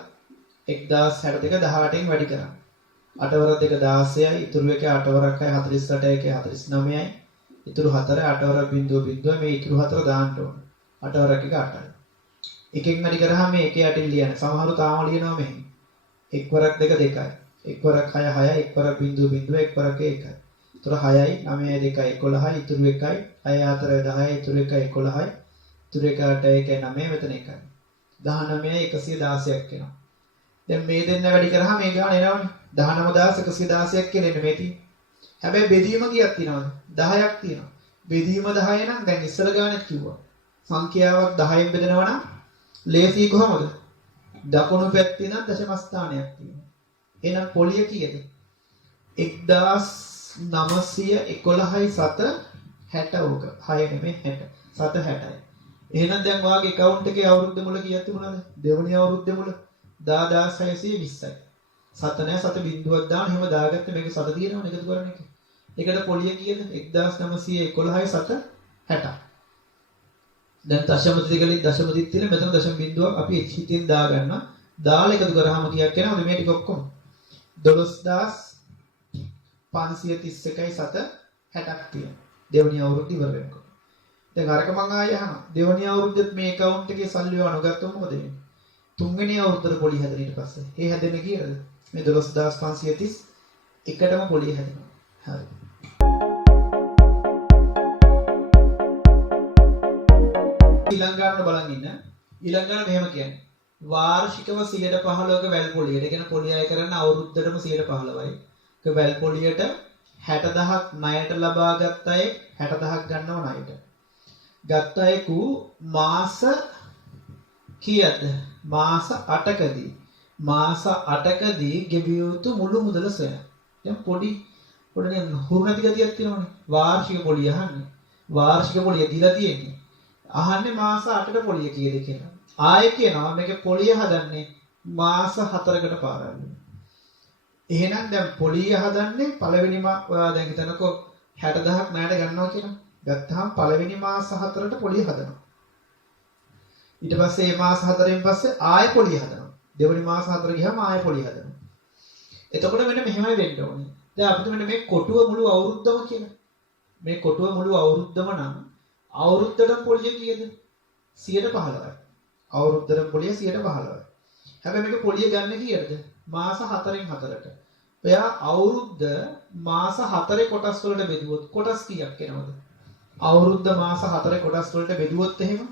1062 18න් වැඩි කරා. 8 වරක් 2 16යි. ඉතුරු එක 8 වරක් 48යි 49යි. ඉතුරු 4 8 වරක් බිඳුව බිඳුව මේ ඉතුරු 4 දාන්න ඕන. 8 වරක් 1 8යි. එකෙන් වැඩි කරාම මේ එකේ යටින් ලියන්න. සමහරව තාම ලියනවා මෙහෙම. 1 වරක් 2 2යි. 1 වරක් 6 6යි. 1 වරක් බිඳුව බිඳුව 1 වරක් 1යි. ඉතුරු 6යි 9යි 2යි 11යි. ඉතුරු 1යි 6 4 10යි. ඉතුරු 1යි 11යි. ඉතුරු 1 8යි 1යි 9යි මෙතන 1යි. 19යි 116ක් එනවා. දැන් මේ දෙන්න වැඩි කරාම මේ ගාන එනවනේ. 19116ක් කියලා එන්නේ මේ තියෙන්නේ. හැබැයි බෙදීම කීයක් තියෙනවද? 10ක් තියෙනවා. බෙදීම 10 නම් දැන් ඉස්සර ගානෙත් කිව්වා. සංඛ්‍යාවක් 10න් බෙදනවා නම් ලේසි කොහමද? දකුණු පැත්තේ නම් දශම ස්ථානයක් තියෙනවා. එහෙනම් පොලිය කීයද? 1911යි 7 60 ඕක. 6 නෙමෙයි 60. 7 60යි. එහෙනම් දැන් ඔයාගේ account එකේ අවුරුද්ද මුල කීයක් තිබුණාද? දෙවෙනි අවුරුද්දේ මුල 10620යි. 7 නෑ 7 බිඳුවක් දාන්න එහෙම දාගත්ත මේක 7 තියෙනවනේ එකතු කරන එක. ඒකට පොලිය කීයද? 1911යි 7 60. දැන් දශම දෙකලින් දශම දිත් තියෙන මෙතන දශම බිඳුවක් අපි හිතින් දාගන්න. දාලා එකතු කරාම කීයක් එනවද මේ ටික ඔක්කොම? 12531යි 7 60ක් තියෙනවා. දෙවෙනි අවුරුද්ද ඉවර වෙනකොට. දැන් අරක මං ආයෙ අහනවා. දෙවෙනි අවුරුද්දෙත් මේ account එකේ සල්ලි වණගත්තොත් මොකද වෙන්නේ? තුන්වෙනි අවුරුද්දේ පොලි හැදෙන ඊට පස්සේ. ඒ හැදෙන්නේ කීයද? මේ 12530 එකටම පොලි හැදෙනවා. හරි. ඊළඟට බලන් ඉන්න. ඊළඟට මෙහෙම කියන්නේ. වාර්ෂිකව 115ක වැල් පොලියට. ඒ කියන්නේ පොලි අය කරන අවුරුද්දටම 115යි. ඒක වැල් පොලියට 60000ක් ණයට ලබා ගත්ත අය 60000ක් ගන්නව ණයට. ගත්ත අයකු මාස කීයද? මාස 8කදී ගෙවිය යුතු මුළු මුදල සොයන. දැන් පොඩි හුරු නැති ගතියක් තියෙනවනේ. වාර්ෂික පොලිය අහන්නේ. වාර්ෂික පොලිය දීලා තියෙන්නේ. අහන්නේ මාස 8ට පොලිය කීයද කියලා. ආයෙ කියනවා මේක පොලිය හදන්නේ මාස 4කට පාරයි. එහෙනම් දැන් පොලිය හදන්නේ පළවෙනිම ඔයා දැන් හිතනකෝ 60000ක් ණයට ගන්නවා කියලා. ගත්තාම පළවෙනි මාස 4ට පොලිය හදනවා. ඊට පස්සේ මේ මාස 4න් පස්සේ ආයෙ පොලිය හදනවා. දෙවෙනි මාස 4 ගියාම ආයෙ පොලිය හදනවා. එතකොට මෙන්න මෙහෙමයි වෙන්න ඕනේ. දැන් අපිට මෙන්න මේ කොටුව මුළු අවුරුද්දම කියලා. මේ කොටුව මුළු අවුරුද්දම නම් අවුරුද්දටම පොලිය කීයද? 115යි. අවුරුද්දටම පොලිය 115යි. හැබැයි මේක පොලිය ගන්න කීයද? මාස 4න් 4ට. ඔයා අවුරුද්ද මාස 4 කොටස් වලට බෙදුවොත් කොටස් කීයක් එනවද? අවුරුද්ද මාස 4 කොටස් වලට බෙදුවොත් එහෙම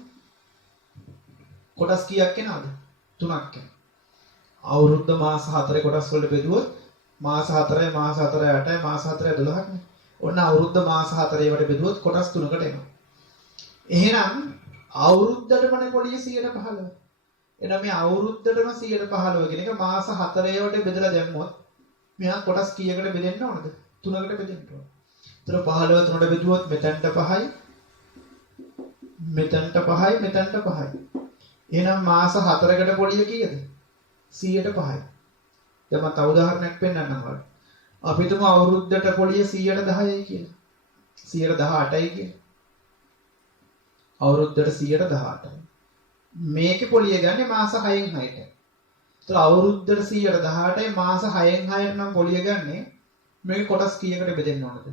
කොටස් කීයක් එනවද? 3ක් එනවා. අවුරුද්ද මාස 4 කොටස් වලට බෙදුවොත් මාස 4යි මාස 4යි 8යි මාස 4යි 12ක් නේ. ඔන්න අවුරුද්ද මාස 4 වට බෙදුවොත් කොටස් 3කට එනවා. එහෙනම් අවුරුද්දටමනේ පොලිය 115. එහෙනම් මේ අවුරුද්දටම 115 කියන එක මාස 4 වට බෙදලා දැම්මොත් මෙහා කොටස් කීයකට බෙදෙන්න ඕනද? 3කට බෙදෙන්න ඕන. ඒතර 15 3ට බෙදුවොත් මෙතනට 5යි මෙතනට 5යි මෙතනට 5යි. එහෙනම් මාස 4කට පොලිය කීයද? 105යි. දැන් මම තව උදාහරණයක් පෙන්නන්නම් ඔයාලට. අපි තුමු අවුරුද්දට පොලිය 110යි කියලා. 118යි කියලා. අවුරුද්දට 118යි. මේකේ පොලිය ගන්නේ මාස 6න් 6ට. ඒතර අවුරුද්දට 118යි මාස 6න් 6ට නම් පොලිය ගන්නේ මේක කොටස් කීයකට බෙදෙන්න ඕනද?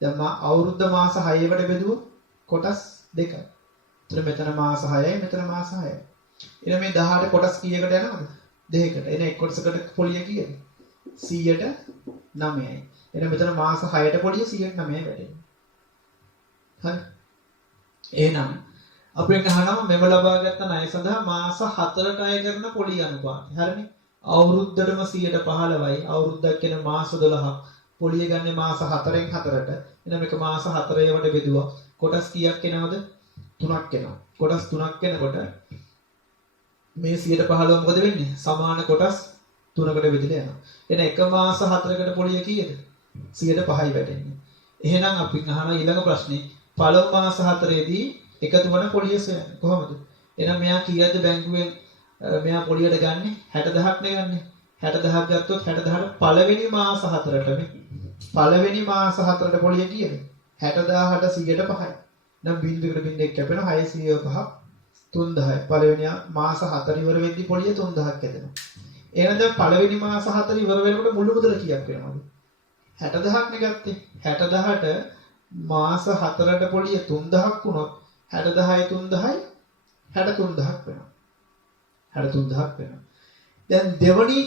දැන් මම අවුරුද්ද මාස 6කට බෙදුවොත් කොටස් 2යි. ඒතර මෙතන මාස 6යි මෙතන මාස 6යි. එහෙනම් මේ 18 කොටස් කීයකට යනවද? 2කට. එහෙනම් එක් කොටසකට පොලිය කීයද? 109යි. එහෙනම් මෙතන මාස 6ට පොලිය 109යි වැටෙන්නේ. හරි. එහෙනම් අපෙන් අහනවා මෙව ලබාගත් ණය සඳහා මාස 4ට අය කරන පොලිය අනුපාතය. හරිනේ. අවුරුද්දටම 115යි. අවුරුද්දක් කියන මාස 12ක්. පොලිය ගන්නේ මාස 4න් 4ට. එහෙනම් මේක මාස 4 වට බෙදුවා. කොටස් කීයක් එනවද? 3ක් එනවා. කොටස් 3ක් එනකොට මේ 115 මොකද වෙන්නේ? සමාන කොටස් 3කට බෙදලා යනවා. එහෙනම් එක මාස 4කට පොලිය කීයද? 105යි වැටෙන්නේ. එහෙනම් අපි අහන ඊළඟ ප්‍රශ්නේ පළමු මාස 4ේදී එකතු වන පොලිය සොයන්නේ කොහොමද? එහෙනම් මෙයා කීයද බැංකුවෙන් මෙයා පොලියට ගන්නෙ? 60000ක් නේ ගන්නෙ. 60000ක් ගත්තොත් 60000ට පළවෙනි මාස 4ට පළවෙනි මාස 4ට පොලිය කීයද? 60000ට 105යි. නම් බින්දුවකට බින්දුවක් කැපෙනවා 605ක් 3000යි. පළවෙනි මාස 4 ඉවර වෙද්දී පොලිය 3000ක් හැදෙනවා. එහෙනම් දැන් පළවෙනි මාස 4 ඉවර වෙනකොට මුළු මුදල කීයක් වෙනවද? 60000ක් නේ ගත්තේ. 60000ට මාස 4ට පොලිය 3000ක් වුණොත් 60000යි 3000යි 63000ක් වෙනවා. 63000ක් වෙනවා. දැන් දෙවනි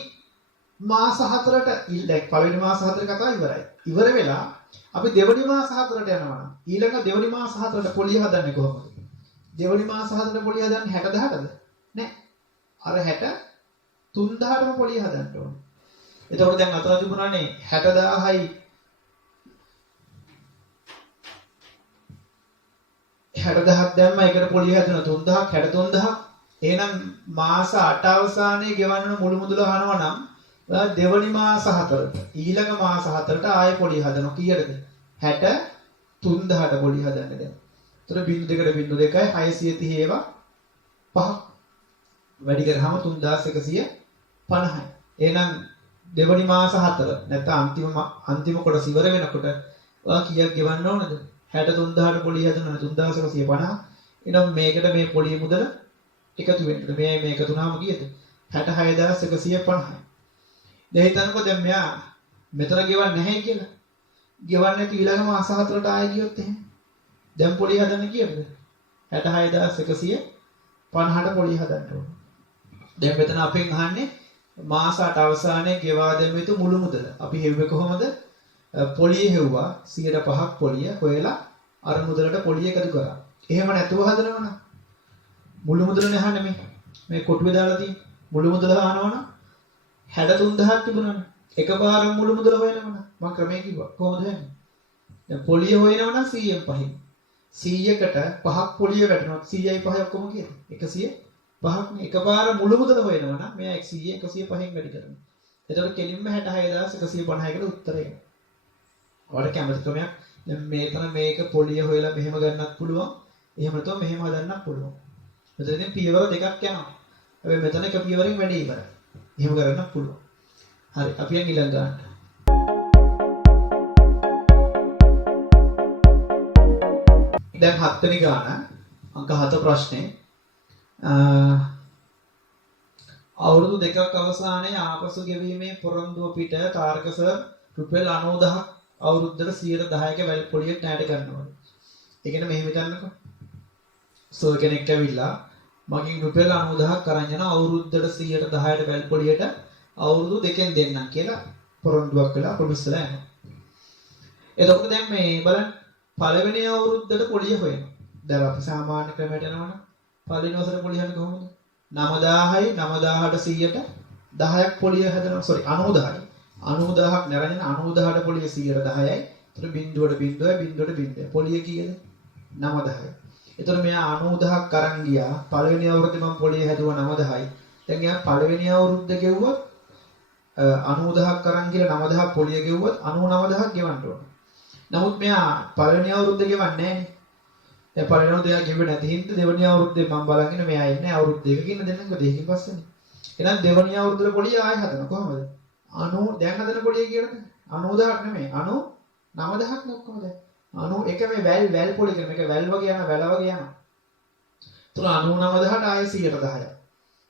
මාස 4ට දැන් පළවෙනි මාස 4 කතාව ඉවරයි. ඉවර වෙලා අපි දෙවනි මාස 4ට යනවා නම් ඊළඟ දෙවනි මාස 4ට පොලිය හදන්නේ කොහොමද? දෙවනි මාස 4ට පොලිය හදන්නේ 60000ටද? නෑ. අර 63000ටම පොලිය හදන්න ඕනේ. එතකොට දැන් අතන තිබුණානේ 60000යි 60000ක් දැම්ම ඒකට පොලිය හදන 3000ක් 63000ක්. එහෙනම් මාස 8 අවසානයේ ගෙවන්න මුළු මුදල අහනවා නම් දෙවනි මාස 4ට ඊළඟ මාස 4ට ආයෙ පොලිය හදනවා කීයටද? 63000ට පොලිය හදන්න දැන්. ඒතර බිංදු දෙකට බිංදු 2යි 630 ඒවා 5ක් වැඩි කරාම 3150යි. එහෙනම් දෙවනි මාස 4 නැත්නම් අන්තිම කොටස ඉවර වෙනකොට ඔයා කීයක් ගෙවන්න ඕනද? 63000ට පොලිය හදනවා 3150. එහෙනම් මේකට මේ පොලිය මුදල එකතු වෙන්න. මේ එකතු වුණාම කීයද? 66150යි. දැන් හිතන්නකෝ දැන් මෙයා මෙතන ගෙවන්නේ නැහැ කියලා. ගෙවන්නේ නැති ඊළඟ මාස 4ට ආයෙ ගියොත් එහෙම. දැන් පොලිය හදන්න කීයද? 66150ට පොලිය හදන්න ඕන. දැන් මෙතන අපෙන් අහන්නේ මාස 8 අවසානයේ ගෙවා දෙමු යුතු මුළු මුදල. අපි හෙව්වේ කොහොමද? පොලිය හෙව්වා 105ක් පොලිය හොයලා අර මුදලට පොලිය එකතු කරා. එහෙම නැතුව හදනවනම් මුළු මුදලනේ අහන්නේ මේ කොටුවේ දාලා තියෙන මුළු මුදල අහනවනම් 63000ක් තිබුණානේ. එකපාරම මුළු මුදල හොයනවනම් මම ක්‍රමයේ කිව්වා කොහොමද හොයන්නේ? දැන් පොලිය හොයනවනම් 100න් පහින් 100කට 5ක් පොලිය වැටෙනවා 100යි 5යි ඔක්කොම කියද 105ක් නේ. එකපාර මුළු මුදල හොයනවනම් මෙයා 100 105න් වැඩි කරනවා. එතකොට කෙලින්ම 66150කට උත්තරය එනවා. ඔයාලට කැමති ක්‍රමයක් දැන් මේතන මේක පොලිය හොයලා මෙහෙම ගන්නත් පුළුවන්. එහෙම නැත්නම් මෙහෙම හදන්නත් පුළුවන්. මෙතනදී පියවර දෙකක් යනවා. හැබැයි මෙතන එක පියවරෙන් වැඩි ඉවරයි. එහෙම කරන්නත් පුළුවන්. හරි අපි යන් ඊළඟ ගන්නට. දැන් 7 වෙනි ගාන අංක 7 ප්‍රශ්නේ අවුරුදු දෙකක් අවසානයේ ආපසු ගෙවීමේ පොරොන්දුව පිට තාරක සර් රුපියල් 90000ක් අවුරුද්දට 110ක වැල් පොලියක් ණයට ගන්නවා. ඒ කියන්නේ මෙහෙම හිතන්නකෝ. සර් කෙනෙක් ඇවිල්ලා මගෙන් රුපියල් 90000ක් අරන් යන අවුරුද්දට 110ට වැල් පොලියට අවුරුදු දෙකෙන් දෙන්නම් කියලා පොරොන්දුවක් කළා ප්‍රොමිස්ලා යනවා. එතකොට දැන් මේ බලන්න පළවෙනි අවුරුද්දට පොලිය හොයනවා. දැන් අපි සාමාන්‍ය ක්‍රමයට යනවනම් පළවෙනි වසරේ පොලිය හදන්නේ කොහොමද? 9000යි 9000ට 100ට 10ක් පොලිය හදනවා. සෝරි 90000යි. 90000ක් නැරගෙන 90000ට පොලිය 100ට 10යි. ඒතර බිංදුවට බිංදුවයි බිංදුවට බිංදුවයි. පොලිය කීයද? 9000යි. ඒතර මෙයා 90000ක් අරන් ගියා. පළවෙනි අවුරුද්දේ මම පොලිය හැදුවා 9000යි. දැන් එයා පළවෙනි අවුරුද්ද ගෙවුවොත් 90000ක් අරන් ගිහලා 9000ක් පොලිය ගෙවුවොත් 99000ක් ගෙවන්න ඕන. නමුත් මෙයා පළවෙනි අවුරුද්දේ ගෙවන්නේ නැහැ. දැන් පළවෙනි අවුරුද්දේ ගෙවුවේ නැති හින්දා දෙවෙනි අවුරුද්දේ මම බලගෙන මෙයා ඉන්නේ අවුරුදු දෙකකින් දෙන්නකෝ දෙකකින් පස්සේනේ. එහෙනම් දෙවෙනි අවුරුද්දේ පොලිය ආයෙ හදනවා කොහමද? 90 දැන් හදන පොලිය කියනද? 90000ක් නෙමෙයි 99000ක් නේ ඔක්කොම දැන්. 90 එක මේ වැල් පොලිය කියන මේක වැල් වගේ යන වැල වගේ යනවා. තුන 99000ට ආයෙ 100ට 10ක්.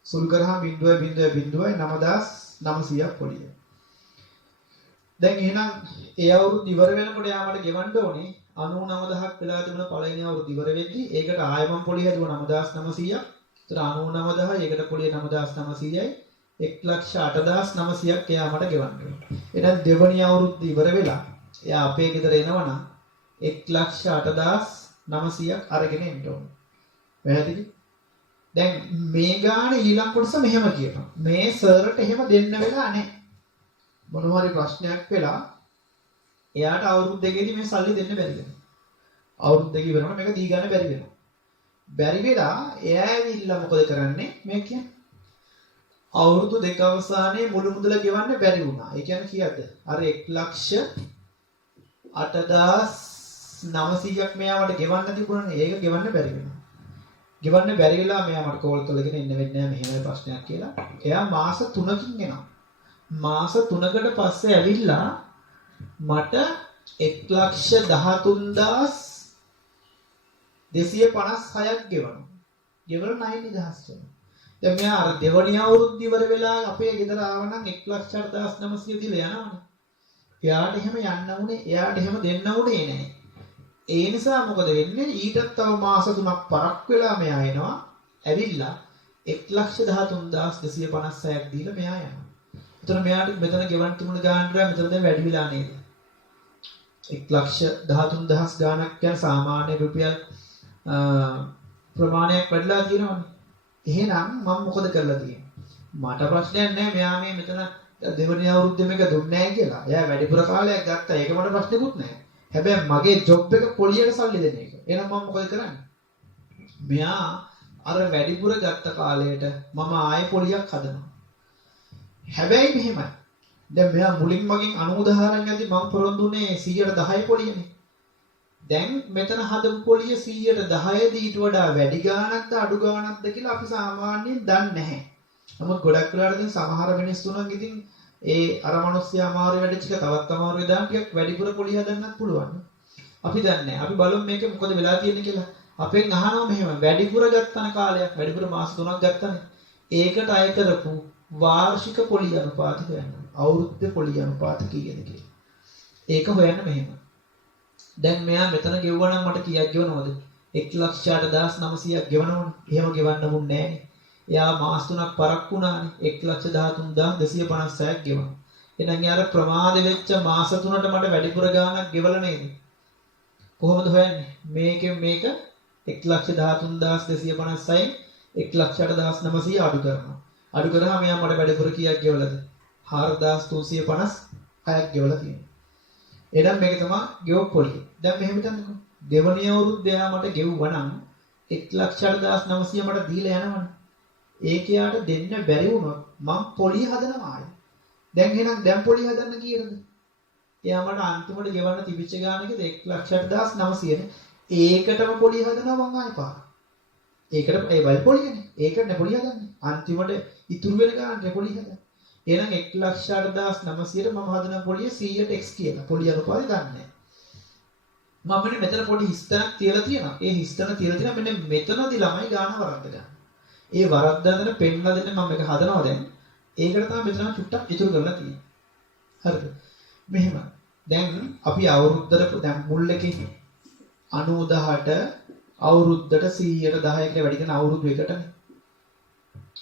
සුල් කරාම 0.0.0.9900ක් පොලිය. දැන් එහෙනම් ඒ අවුරුදු ඉවර වෙනකොට යාමට ගෙවන්න ඕනේ 99000ක් වෙලා තිබුණ පළවෙනි අවුරුදු ඉවර වෙද්දී ඒකට ආයෙ මම පොලිය හැදුවා 9900ක්. ඒතර 99000 ඒකට පොලිය 9900යි 108900ක් එයා මට ගෙවන්න ඕනේ. එහෙනම් දෙවනි අවුරුද්ද ඉවර වෙලා එයා අපේ ගෙදර එනවනම් 108900ක් අරගෙන එන්න ඕනේ. වැරදිද? දැන් මේ ගානේ ඊළඟ කොටස මෙහෙම කියනවා. මේ සර්ට එහෙම දෙන්න වෙලා නැහැ. මොනවා හරි ප්‍රශ්නයක් වෙලා එයාට අවුරුදු දෙකේදී මේ සල්ලි දෙන්න බැරි වෙනවා. අවුරුදු දෙක ඉවරනකොට මේක දී ගන්න බැරි වෙනවා. බැරි වෙලා එයා ඇවිල්ලා මොකද කරන්නේ? මේ කියන්නේ අවුරුදු දෙක අවසානයේ මුළු මුදල ගෙවන්න බැරි වුණා. ඒ කියන්නේ කීයද? අර 1,08,900ක් මෙයාට ගෙවන්න තිබුණානේ. ඒක ගෙවන්න බැරි වෙනවා. ගෙවන්න බැරි වෙලා මෙයා මට කෝල් කරගෙන ඉන්න වෙන්නේ නැහැ මෙහෙමයි ප්‍රශ්නයක් කියලා. එයා මාස 3කින් එනවා. මාස 3කට පස්සේ ඇවිල්ලා මට 1,13,256ක් ගෙවනවා. ගෙවලා 9 නිදහස් වෙනවා. දැන් මෙයා අර දෙවනි අවුරුද්ද ඉවර වෙලා අපේ ගෙදර ආවනම් 1,08,900 දීලා යනවනේ. එයාට එහෙම යන්න උනේ, එයාට එහෙම දෙන්න උනේ නැහැ. ඒ නිසා මොකද වෙන්නේ? ඊටත් තව මාස 3ක් පරක් වෙලා මෙයා එනවා. ඇවිල්ලා 1,13,256ක් දීලා මෙයා යනවා. එතන මෙයාට මෙතන ගෙවන්න තිබුණ ගානට මෙතන දැන් වැඩි වෙලා නේද? 1,13,000 ගානක් කියන සාමාන්‍ය රුපියල් ප්‍රමාණයක් වැඩිලා තියෙනවනේ. එහෙනම් මම මොකද කරලා තියෙන්නේ? මට ප්‍රශ්නයක් නැහැ මෙයා මේ මෙතන දෙවෙනි අවුරුද්දේ මේක දුන්නේ නැහැ කියලා. එයා වැඩිපුර කාලයක් ගත්තා. ඒක මට ප්‍රශ්නෙකුත් නැහැ. හැබැයි මගේ ජොබ් එක පොලියට සල්ලි දෙන එක. එහෙනම් මම මොකද කරන්නේ? මෙයා අර වැඩිපුර ගත්ත කාලයට මම ආයෙ පොලියක් හදනවා. හැබැයි මෙහෙමයි. දැන් මෙයා මුලින් මගෙන් 90000ක් ඇති මම පොරොන්දුනේ 110 පොලියනේ. දැන් මෙතන හදපු පොලිය 110 ඊට වඩා වැඩි ගාණක්ද අඩු ගාණක්ද කියලා අපි සාමාන්‍යයෙන් දන්නේ නැහැ. නමුත් ගොඩක් වෙලාවට දැන් සමහර මිනිස්සු නම් ඉතින් ඒ අර මිනිස්සයා අමාරු වැඩිච්ච එක තවත් අමාරු වෙදාන් ටිකක් වැඩිපුර පොලිය හදන්නත් පුළුවන්. අපි දන්නේ නැහැ. අපි බලමු මේක මොකද වෙලා තියෙන්නේ කියලා. අපෙන් අහනවා මෙහෙම වැඩිපුර ගත්තන කාලයක් වැඩිපුර මාස 3ක් ගත්තනේ. ඒකට අය කරපු වාර්ෂික පොලිය අනුපාත හොයන්න. අවුරුද්දේ පොලිය අනුපාත කීයද කියලා. ඒක හොයන්න මෙහෙම. දැන් මෙයා මෙතන ගෙවුවා නම් මට කීයක් ගෙවනවද? 1,08,900ක් ගෙවනවනේ. එහෙම ගෙවන්න මුන්නේ නැහනේ. එයා මාස 3ක් පරක් වුණානේ. 1,13,256ක් ගෙවනවා. එහෙනම් යාර ප්‍රමාද වෙච්ච මාස 3ට මට වැඩිපුර ගාණක් ගෙවලා නේද? කොහොමද හොයන්නේ? මේකෙන් මේක 1,13,256න් 1,08,900 අඩු කරනවා. අඩු කරාම එයා මට වැඩිපුර කීයක් ගෙවලාද? 4,356ක් ගෙවලා තියෙනවා. එහෙනම් මේක තමයි ගෙවපු පොලිය. දැන් මෙහෙම හිතන්නකෝ. දෙවනි අවුරුද්දේ එයා මට ගෙවුවා නම් 1,08,900 මට දීලා යනවනේ. ඒක යාට දෙන්න බැරි වුණොත් මම පොලිය හදනවා ආයේ. දැන් එහෙනම් දැන් පොලිය හදන්න කීයද? එයා මට අන්තිමට ගෙවන්න තිබිච්ච ගානකද 1,08,900 නේ. ඒකටම පොලිය හදනවා මං ආයෙ පාර. ඒකට ඒ වල් පොලියනේ. ඒකට නේ පොලිය හදන්නේ. අන්තිමට ඉතුරු වෙන ගානට පොලිය හදන්නේ. එහෙනම් 1,08,900ට මම හදන පොලිය 100ට x කියලා. පොලිය අනුපාතය දන්නේ නැහැ. මම මෙතන පොඩි හිස්තනක් තියලා තියෙනවා. ඒ හිස්තන තියලා තියෙනවා මෙන්න මෙතනදී ළමයි ගාන වරද්ද ගන්න. ඒ වරද්දාගෙන පෙන්නලා දෙන්න මම මේක හදනවා දැන්. ඒකට තමයි මෙතන චුට්ටක් ඉතුරු කරලා තියෙන්නේ. හරිද? මෙහෙම. දැන් අපි අවුරුද්දට දැන් මුල් එකේ 90ට අවුරුද්දට 100ට 10 කියලා වැඩි කරන අවුරුදු එකටනේ.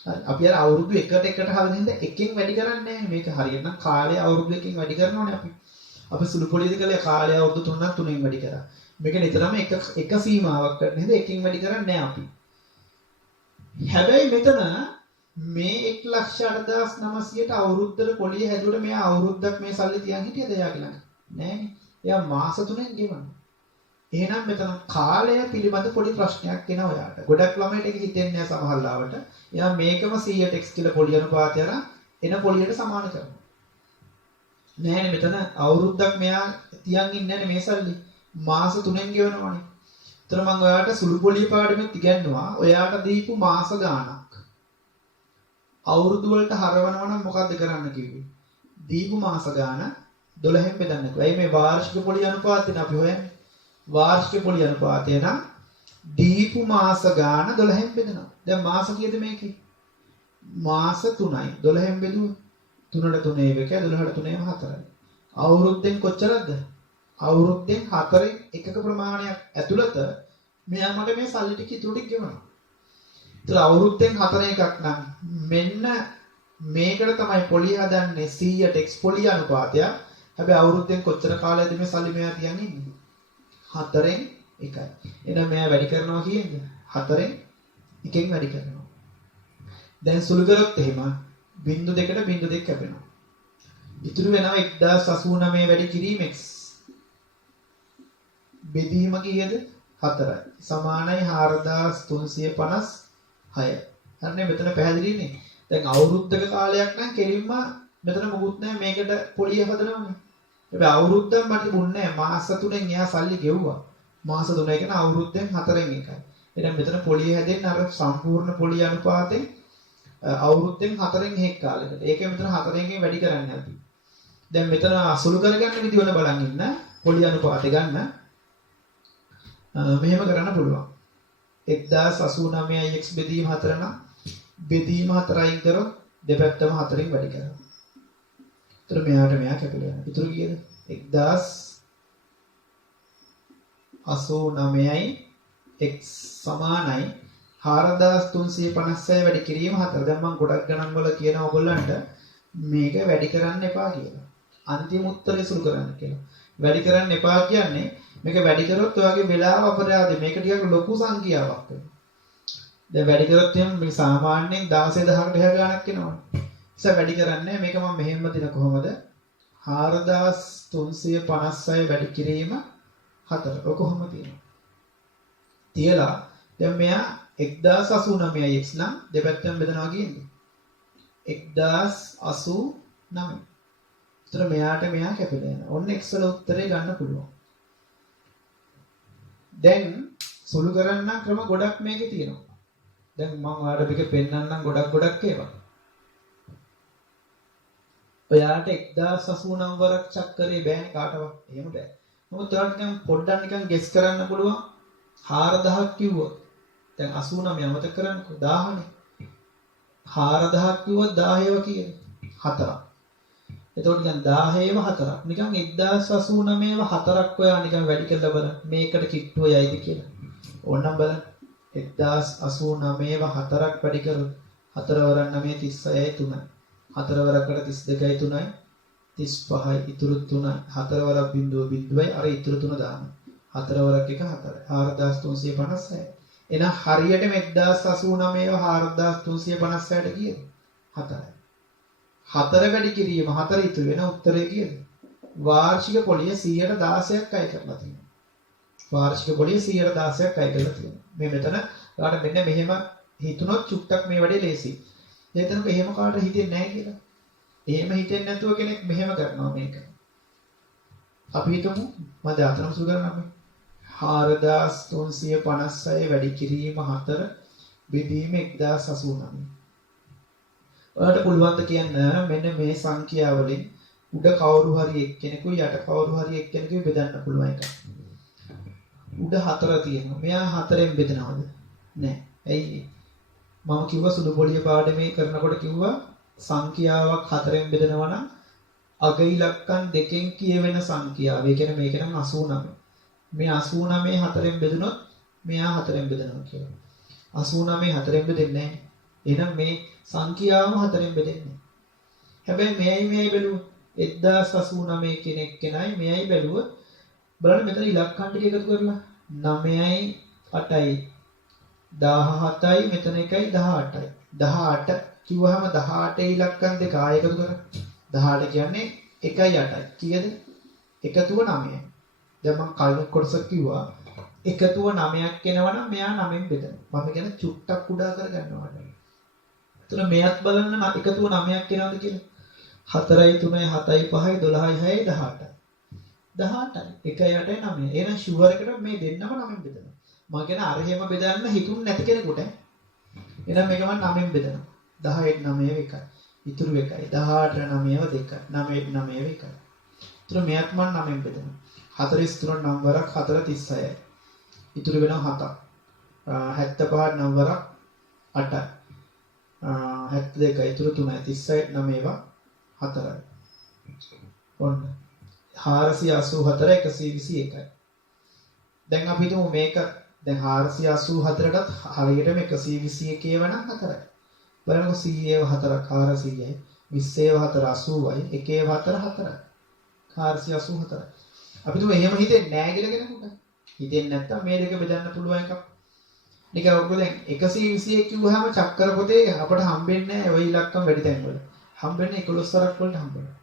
හරි. අපි අර අවුරුදු එකට හදන හින්දා එකෙන් වැඩි කරන්නේ නැහැ. මේක හරියට නම් කාලය අවුරුදු එකකින් වැඩි කරනෝනේ අපි. අපි සුළු පොලියද කළේ කාලය අවුරුදු 3ක් 3න් වැඩි කරා. මේක නිතරම එක සීමාවක් කරන හින්දා එකකින් වැඩි කරන්නේ නැහැ අපි. හැබැයි මෙතන මේ 1,08,900ට අවුරුද්දට පොලිය හැදුවට මෙයා අවුරුද්දක් මේ සල්ලි තියන් හිටියද එයාගේ ළඟ? නෑනේ. එයා මාස 3න් ගෙවනවා. එහෙනම් මෙතන කාලය පිළිබඳ පොඩි ප්‍රශ්නයක් එනවා ඔයාට. ගොඩක් ළමයිට ඒක හිතෙන්නේ නැහැ සමහර ලාවට. එයා මේකම 100x කියලා පොලි අනුපාතය අරන් එන පොලියට සමාන කරනවා. නෑනේ මෙතන අවුරුද්දක් මෙයා තියන් ඉන්නේ නැනේ මේ සල්ලි. මාස 3න් ගෙවනවානේ. ඒතර මම ඔයාට සුළු පොලිය පාඩමෙත් ඉගෙනුවා. ඔයාට දීපු මාස ගාණක් අවුරුදු වලට හරවනවා නම් මොකද්ද කරන්න කිව්වේ? දීපු මාස ගාණ 12න් බෙදන්නකෝ. ඇයි මේ වාර්ෂික පොලි අනුපාතයෙන් අපි හොයන්නේ? වාර්ෂික පොලි අනුපාතය නම් දීපු මාස ගාණ 12න් බෙදනවා. දැන් මාස කීයද මේකේ? මාස 3යි. 12න් බෙදුවා 3ට 3 එකයි 12ට 3 4යි. අවුරුද්දෙන් කොච්චරද? අවුරුද්දෙන් 4න් එකක ප්‍රමාණයක් ඇතුළත මෙයා මට මේ සල්ලි ටික ඉතුරු ටික ගෙවනවා. ඒතර අවුරුද්දෙන් 4 එකක් නම් මෙන්න මේකට තමයි පොලිය හදන්නේ 100ට x පොලිය අනුපාතය. හැබැයි අවුරුද්දෙන් කොච්චර කාලයද මේ සල්ලි මෙයා තියන් ඉන්නේ? 4න් 1යි. එහෙනම් මෙයා වැඩි කරනවා කියන්නේ 4න් 1න් වැඩි කරනවා. දැන් සුළු කරොත් එහෙම 0.2ට 0.2 කැපෙනවා. ඉතුරු වෙනවා 1089 වැඩි කිරීම x. බෙදීම කීයද? 4යි. සමානයි 4356. හරිනේ මෙතන පැහැදිලිනේ. දැන් අවුරුද්දක කාලයක් නම් කෙලින්ම මෙතන මොකුත් නැහැ මේකට පොලිය හදනවානේ. හැබැයි අවුරුද්දක් මට තිබුණේ නැහැ. මාස 3න් එයා සල්ලි ගෙව්වා. මාස 3 කියන අවුරුද්දෙන් 4න් එකයි. එහෙනම් මෙතන පොලිය හැදෙන්න අර සම්පූර්ණ පොලිය අනුපාතයෙන් අවුරුද්දෙන් 4න් එකක් කාලයකට. ඒකෙන් මෙතන 4න් වැඩි කරන්නේ අපි. දැන් මෙතන අසුළු කරගන්න විදිවල බලන් ඉන්න පොලිය අනුපාතය ගන්න. මෙහෙම කරන්න පුළුවන්. 1089x බෙදීම 4 නම් බෙදීම 4යි කරොත් දෙපැත්තම 4න් වැඩි කරනවා. ඒතර මෙයාට මෙයා කැපිලා යනවා. ඉතුරු කීයද? 1089යි x සමානයි 4356 වැඩි කිරීම 4. දැන් මම ගොඩක් ගණන් වල කියන ඕගොල්ලන්ට මේක වැඩි කරන්න එපා කියලා. අන්තිම උත්තරේ සුළු කරන්න කියලා. වැඩි කරන්න එපා කියන්නේ මේක වැඩි කරොත් ඔයගේ වෙලාව අපරාධ මේක ටිකක් ලොකු සංඛ්‍යාවක් වෙනවා. දැන් වැඩි කරොත් එහෙනම් මේ සාමාන්‍යයෙන් 16000කට එහා ගාණක් එනවා. ඒක වැඩි කරන්නේ මේක මම මෙහෙම දින කොහමද? 4356 වැඩි කිරීම 4. ඔක කොහොම තියෙනවා? තියලා දැන් මෙයා 1089x නම් දෙපැත්තෙන් බෙදනවා කියන්නේ 1089. ඒතර මෙයාට මෙයා කැපිලා යනවා. ඔන්න x වල උත්තරේ ගන්න පුළුවන්. දැන් සුළු කරන්න ක්‍රම ගොඩක් මේකේ තියෙනවා. දැන් මම ඔයාලට මේක පෙන්නන්නම් ගොඩක් ඒවා. ඔයාලට 1089 වරක් චක් කරේ බෑනේ කාටවත්. එහෙම බෑ. නමුත් ඔයාලට නිකන් පොඩ්ඩක් නිකන් ගෙස් කරන්න පුළුවන්. 4000ක් කිව්වොත් දැන් 89 අමතක කරන්නකෝ 1000නේ. 4000ක් කිව්වොත් 10 කීයද? 4ක්. එතකොට නිකන් 10ව 4ක්. නිකන් 1089ව 4ක් ඔයා නිකන් වැඩි කරලා බලන්න. මේකට කිට්ටුව යයිද කියලා. ඕනනම් බලන්න. 1089ව 4ක් වැඩි කරොත් 4 වරක් 9 36යි 3යි. 4 වරකට 32යි 3යි 35යි ඉතුරු 3යි. 4 වරක් බිඳුව බිඳුවයි අර ඉතුරු 3 දාන්න. 4 වරක් එක 4යි. 4356. එහෙනම් හරියටම 1089ව 4356ට කීයද? 4යි. 4 වැඩි කිරීම 4 ඉතුරු වෙන උත්තරය කීයද? වාර්ෂික පොලිය 116ක් අය කරලා තියෙනවා. වාර්ෂික පොලිය 116ක් අය කරලා තියෙනවා. මේ මෙතන ඔයාලට මෙන්න මෙහෙම හිතුනොත් චුට්ටක් මේ වැඩේ ලේසි. එතනක එහෙම කාට හිතෙන්නේ නැහැ කියලා. එහෙම හිතෙන්නේ නැතුව කෙනෙක් මෙහෙම කරනවා මේක. අපි හිතමු මම දාතනම සුදු කරනවා. 4356 වැඩි කිරීම 4 බෙදීම 1089. ඔයාලට පුළුවන් ද කියන්න මෙන්න මේ සංඛ්‍යාවලින් උඩ කවුරු හරි එක්කෙනෙකුයි යට කවුරු හරි එක්කෙනෙකුයි බෙදන්න පුළුවන් එක. උඩ 4 තියෙනවා. මෙයා 4ෙන් බෙදනවද? නෑ. ඇයි? මම කිව්වා සුළු පොලිය පාඩමේ කරනකොට කිව්වා සංඛ්‍යාවක් 4ෙන් බෙදනවා නම් අග ඉලක්කම් දෙකෙන් කියවෙන සංඛ්‍යාව. ඒ කියන්නේ මේක නම් 89. මේ 89 4ෙන් බෙදුනොත් මෙයා 4ෙන් බෙදනවා කියලා. 89 4ෙන් බෙදෙන්නේ නැහැ. එහෙනම් මේ සංඛ්‍යාවම 4ෙන් බෙදෙන්නේ. හැබැයි මෙයයි බැලුවොත් 1089 කියන එක්කෙනයි මෙයයි බැලුවොත් බලන්න මෙතන ඉලක්කම් ටික එකතු කරලා 9යි 8යි 17යි මෙතන එකයි 18යි. 18 කිව්වහම 18 ඉලක්කම් දෙක ආයෙ එකතු කරා. 18 කියන්නේ 1යි 8යි. කීයද? එකතුව 9යි. දැන් මම කලින් කොටස කිව්වා එකතුව 9ක් එනවනම් මෙයා 9න් බෙදනවා. මම කියන්නේ චුට්ටක් කුඩා කරගන්නවා. එතන මෙයත් බලන්න එකතුව 9ක් එනවද කියලා. 4යි 3යි 7යි 5යි 12යි 6යි 18යි. 18යි 1යි 8යි 9යි. එහෙනම් ෂුවර් එකට මේ දෙන්නම 9න් බෙදනවා. මම කියන අර හැම බෙදන්න හිතුන්නේ නැති කෙනෙකුට එහෙනම් මේක මම 9න් බෙදනවා. 10ට 9 1යි. ඉතුරු 1යි. 18ට 9 2යි. 9ට 9 1යි. ඉතුරු මෙයත් මම 9න් බෙදනවා. 43 9 වරක් 4 36යි. ඉතුරු වෙනවා 7ක්. 75ට 9 වරක් 8යි. 72යි ඉතුරු 3යි. 36ට 9 ඒවා 4යි. ඔන්න 484 121යි. දැන් අපි හිතමු මේක දැන් 484ටත් හරියටම 121 වෙනම් 4යි. බලන්නකො 100 4ක් 400යි 20 4 80යි 1 4 4යි 484යි. අපි තුම එහෙම හිතෙන්නේ නැහැ කියලා කෙනෙකුට. හිතෙන්නේ නැත්තම් මේ දෙක බෙදන්න පුළුවන් එකක්. නිකන් ඔයගොල්ලෝ දැන් 121 කිව්වහම චක්කර පොතේ අපට හම්බෙන්නේ නැහැ ওই ඉලක්කම් වැඩි තැන් වල. හම්බෙන්නේ 11 වරක් වලට හම්බෙනවා.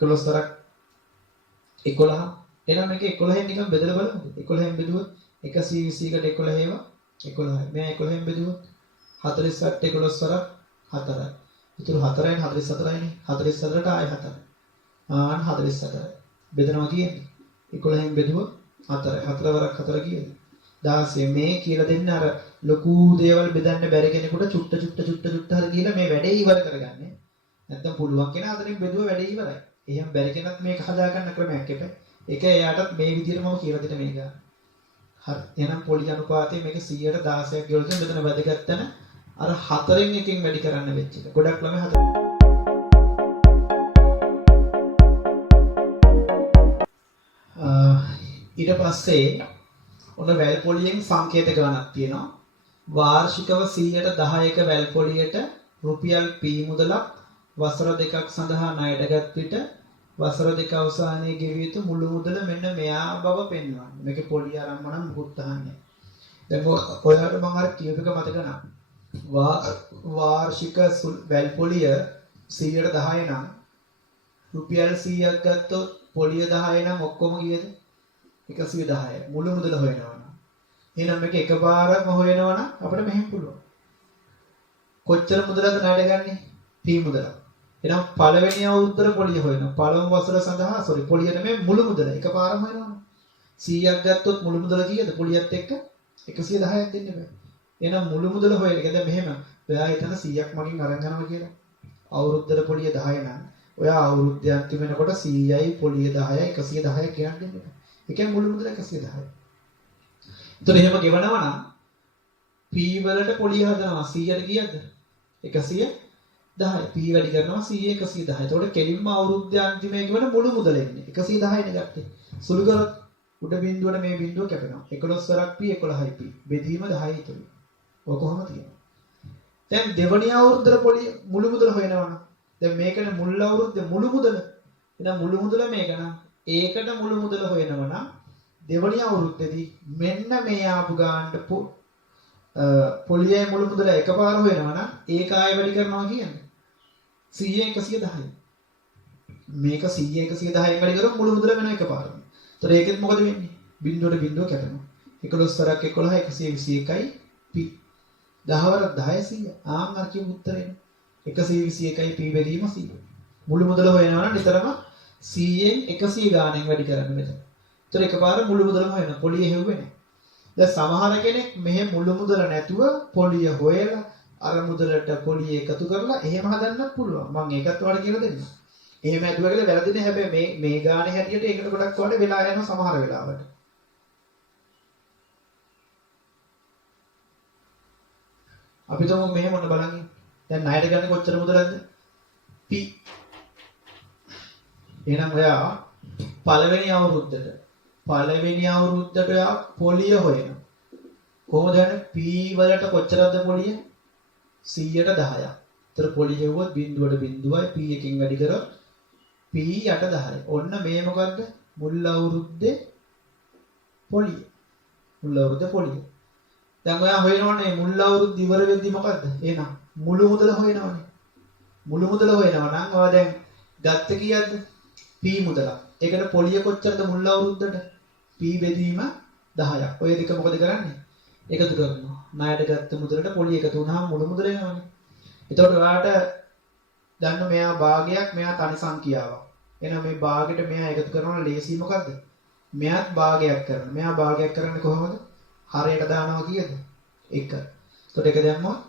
11 වරක් 11. එහෙනම් මේක 11න් නිකන් බෙදලා බලමු. 11න් බෙදුවොත් 120කට 11 ඒවා 11යි. මෙයා 11න් බෙදුවොත් 48 11 වරක් 4යි. ඉතුරු 4යින් 44යිනේ. 44ට ආයෙ 4යි. 44යි. බෙදනවා කියන්නේ 11න් බෙදුවොත් 4යි. 4 වරක් 4 කීයද? 16. මේ කියලා දෙන්න අර ලොකු දේවල් බෙදන්න බැරි කෙනෙකුට චුට්ට හරි කියලා මේ වැඩේ ඉවර කරගන්නේ. නැත්තම් පුළුවන් කෙනා අතරින් බෙදුව වැඩේ ඉවරයි. එහෙනම් බැරි කෙනත් මේක හදාගන්න ක්‍රමයක් එපා. ඒක එයාටත් මේ විදිහටම කියලා දෙන්න මේක. හරි. එහෙනම් පොලි අනුපාතය මේක 100ට 16ක් ගෙවල තියෙන මෙතන වැදගත් තැන අර 4න් එකකින් වැඩි කරන්න වෙච්ච එක. ගොඩක් ළමයි 4 ඊට පස්සේ ඔන්න වැල් පොලියෙන් සංකේත ගණනක් තියෙනවා. වාර්ෂිකව 100ට 10ක වැල් පොලියට රුපියල් P මුදලක් වසර දෙකක් සඳහා ණයටගත් විට වසර දෙක අවසානයේ ගෙවිය යුතු මුළු මුදල මෙන්න මෙයා බව පෙන්වන්නේ. මේකේ පොලිය ආරම්භ නම් මුකුත් අහන්නේ. දැන් ඔයාලට මම අර කියපු එක මතක නම් වාර්ෂික වැල් පොලිය 100ට 10 නම් රුපියල් 100ක් ගත්තොත් පොලිය 10 නම් ඔක්කොම කීයද? 110යි. මුළු මුදල හොයනවා නම්. එහෙනම් මේක එකපාරම හොයනවා නම් අපිට මෙහෙම පුළුවන්. කොච්චර මුදලද ණයට ගන්නේ? P මුදල. එහෙනම් පළවෙනි අවුරුද්දේ පොලිය හොයනවා. පළමු වසර සඳහා පොලිය නෙමෙයි මුළු මුදල එකපාරම හොයනවා. 100ක් ගත්තොත් මුළු මුදල කීයද? පොලියත් එක්ක 110ක් දෙන්න බෑ. එහෙනම් මුළු මුදල හොයන එක දැන් මෙහෙම. ඔයා හිතන 100ක් මගින් අරන් යනවා කියලා. අවුරුද්දේ පොලිය 10 නම් ඔයා අවුරුද්ද අන්තිම වෙනකොට 100යි පොලිය 10යි 110යි කියන්න දෙන්න බෑ. ඒ කියන්නේ මුළු මුදල 110යි. එතකොට එහෙම ගෙවනවා නම් P වලට පොලිය හදනවා 100ට කීයද? 110යි. P වැඩි කරනවා 100 110. එතකොට කෙලින්ම අවුරුද්ද අන්තිමේ ගෙවන මුළු මුදල එන්නේ 110යි නේ ගත්තේ. සුළු කරොත් උඩ බිඳුවට මේ බිඳුව කැපෙනවා. 11 වරක් P 11යි P. බෙදීම 10යි ඉතුරුයි. ඔය කොහොම තියෙනවා. දැන් දෙවනි අවුරුද්දේ පොලිය මුළු මුදල හොයනවනම් දැන් මේකනේ මුල් අවුරුද්දේ මුළු මුදල. එහෙනම් මුළු මුදල මේක නම් ඒකට මුළු මුදල හොයනවනම් දෙවනි අවුරුද්දේදී මෙන්න මේ ආපු ගානට පොලියේ මුළු මුදල එකපාර හොයනවනම් ඒක ආයෙ වැඩි කරනවා කියන්නේ 100 110යි. මේක 100 110යි වැඩි කරොත් මුළු මුදල වෙන එකපාරම. ඒතර ඒකෙත් මොකද වෙන්නේ? බිඳුවට බිඳුව කැපෙනවා. 11 වරක් 11 121යි P. 10 වරක් 10 100. ආන් අර කියපු උත්තරේ 121යි P බෙදීම 100. මුළු මුදල හොයනවා නම් නිතරම 100න් 100 ගාණෙන් වැඩි කරන්න මෙතන. ඒතර එකපාර මුළු මුදලම හොයනවා. පොලිය හෙව්වේ නැහැ. දැන් සමහර කෙනෙක් මෙහෙ මුළු මුදල නැතුව පොලිය හොයලා අර මුදලට පොලිය එකතු කරලා එහෙම හදන්නත් පුළුවන්. මම ඒකත් ඔයාලට කියලා දෙන්නම්. එහෙම ඇදුවා කියලා වැරදිනේ. හැබැයි මේ ගානේ හැටියට ඒකට ගොඩක් වඩා වෙලා යනවා සමහර වෙලාවට. අපි තුමු මෙහෙම ඔන්න බලන්න. දැන් ණයට ගන්න කොච්චර මුදලක්ද? P. එහෙනම් ඔයා පළවෙනි අවුරුද්දට ඔයා පොලිය හොයනවා. කොහොමද යන්නේ? P වලට කොච්චරද පොලිය? 100ට 10ක්. ඒතර පොලිය හෙව්වොත් බිඳුවට බිඳුවයි P එකකින් වැඩි කරොත් P 8 10යි. ඔන්න මේ මොකද්ද? මුල් අවුරුද්දේ පොලිය. දැන් ඔයා හොයනවනේ මුල් අවුරුද්ද ඉවර වෙද්දි මොකද්ද? එහෙනම් මුළු මුදල හොයනවනේ. මුළු මුදල හොයනවා නම් ඔයා දැන් ගත්ත කීයක්ද? P මුදල. ඒකට පොලිය කොච්චරද මුල් අවුරුද්දට? P බෙදීම 10ක්. ඔය දෙක මොකද කරන්නේ? එකතු කරනවා. ණයට ගත්ත මුදලට පොලිය එකතු වුණාම මුළු මුදල එනවනේ. එතකොට ඔයාට දැන් මෙයා භාගයක් මෙයා තනි සංඛ්‍යාවක්. එහෙනම් මේ භාගයට මෙයා එකතු කරනවා ලේසි මොකද්ද? මෙයාත් භාගයක් කරනවා. මෙයා භාගයක් කරන්නේ කොහොමද? හරයට දානවා කීයද? 1. එතකොට එක දැම්මොත්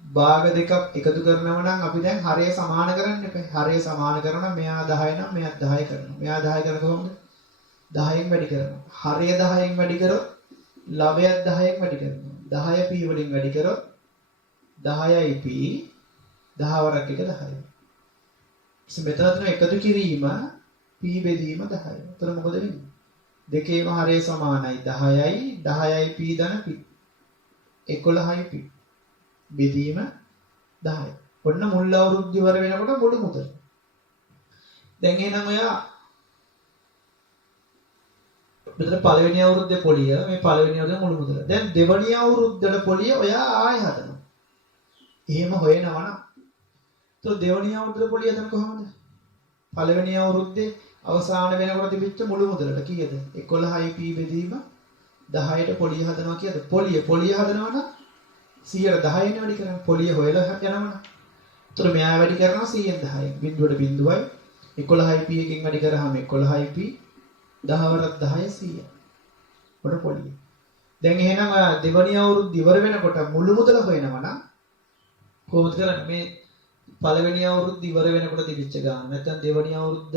භාග දෙකක් එකතු කරනවා නම් අපි දැන් හරය සමාන කරන්න එපා. හරය සමාන කරනවා මෙයා 10 නම් මෙයාත් 10 කරනවා. මෙයා 10 කරන කොහොමද? 10න් වැඩි කරනවා. හරය 10න් වැඩි කරොත් ලවයත් 10න් වැඩි කරනවා. 10 p වලින් වැඩි කරොත් 10යි p 10 වරක් එක 10යි. මෙතන තියෙන එකතු කිරීම p බෙදීම 10යි. එතන මොකද වෙන්නේ? දෙකේම හරය සමානයි 10යි 10යි p ධන p 11යි p බෙදීම 10යි. ඔන්න මුල් අවුරුද්ද ඉවර වෙනකොට මුළු මුදල. දැන් එහෙනම් ඔයා මෙතන පළවෙනි අවුරුද්දේ පොලිය මේ පළවෙනි අවුරුද්දේ මුළු මුදල. දැන් දෙවෙනි අවුරුද්දේ පොලිය ඔයා ආයෙ හදනවා. එහෙම හොයනවා නම් તો දෙවෙනි අවුරුද්දේ පොලිය එතන කොහොමද? පළවෙනි අවුරුද්දේ අවසාන වෙනකොට තිබිච්ච මුළු මුදලට කීයද? 11යි p බෙදීම 10ට පොලිය හදනවා කීයද? පොලිය හදනවා නම් 100ට 10න් වැඩි කරනවා. පොලිය හොයලා යනවනේ. ඒතර මෙයා වැඩි කරනවා 100න් 10න්. බිඳුවට බිඳුවයි 11යි p එකකින් වැඩි කරාම 11යි p 10 වරක් 10 100. ඔන්න පොලිය. දැන් එහෙනම් දෙවෙනි අවුරුද්ද ඉවර වෙනකොට මුළු මුදල හොයනවා නම් කොහොමද කරන්නේ? මේ පළවෙනි අවුරුද්ද ඉවර වෙනකොට තිබිච්ච ගාන නැත්නම් දෙවෙනි අවුරුද්ද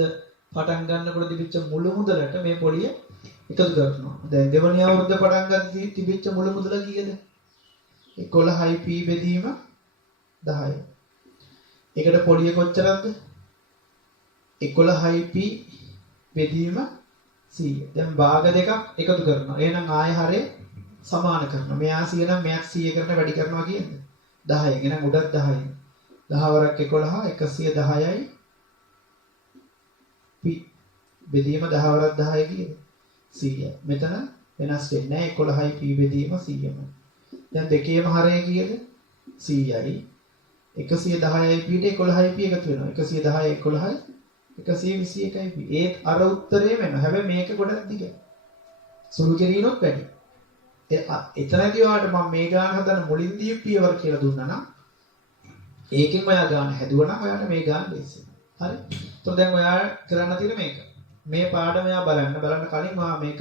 පටන් ගන්නකොට තිබිච්ච මුළු මුදලට මේ පොලිය එකතු කරනවා. දැන් දෙවෙනි අවුරුද්ද පටන් ගන්න තිබිච්ච මුළු මුදල කීයද? 11යි p බෙදීම 10යි. ඒකට පොලිය කොච්චරද? 11යි p බෙදීම 100. දැන් භාග දෙකක් එකතු කරනවා. එහෙනම් ආයෙ හරේ සමාන කරනවා. මෙයා 100 නම් මෙයාත් 100 කරන වැඩි කරනවා කියන්නේ 10න්. එහෙනම් උඩත් 10න්. 10 වරක් 11 110යි p බෙදීම 10 වරක් 10යි කියන්නේ 100. මෙතන වෙනස් වෙන්නේ නැහැ. 11යි p බෙදීම 100ම. දැන් දෙකේම හරය කීයද? 100යි. 110යි p ට 11යි p එකතු වෙනවා. 110යි 11යි 121යි p. ඒත් අර උත්තරේ වෙනවා. හැබැයි මේක ගොඩක් දිගයි. සුළු කිරීනොත් වැඩි. එතනදී ඔයාලට මම මේ ගාන හදන්න මුලින් දීපු පියවර කියලා දුන්නා නම් ඒකෙන් ඔයා ගාන හැදුවා නම් ඔයාලට මේ ගාන ලේසි. හරි. එතකොට දැන් ඔයා කරන්න තියෙන්නේ මේක. මේ පාඩම ඔයා බලන්න කලින් ඔයා මේක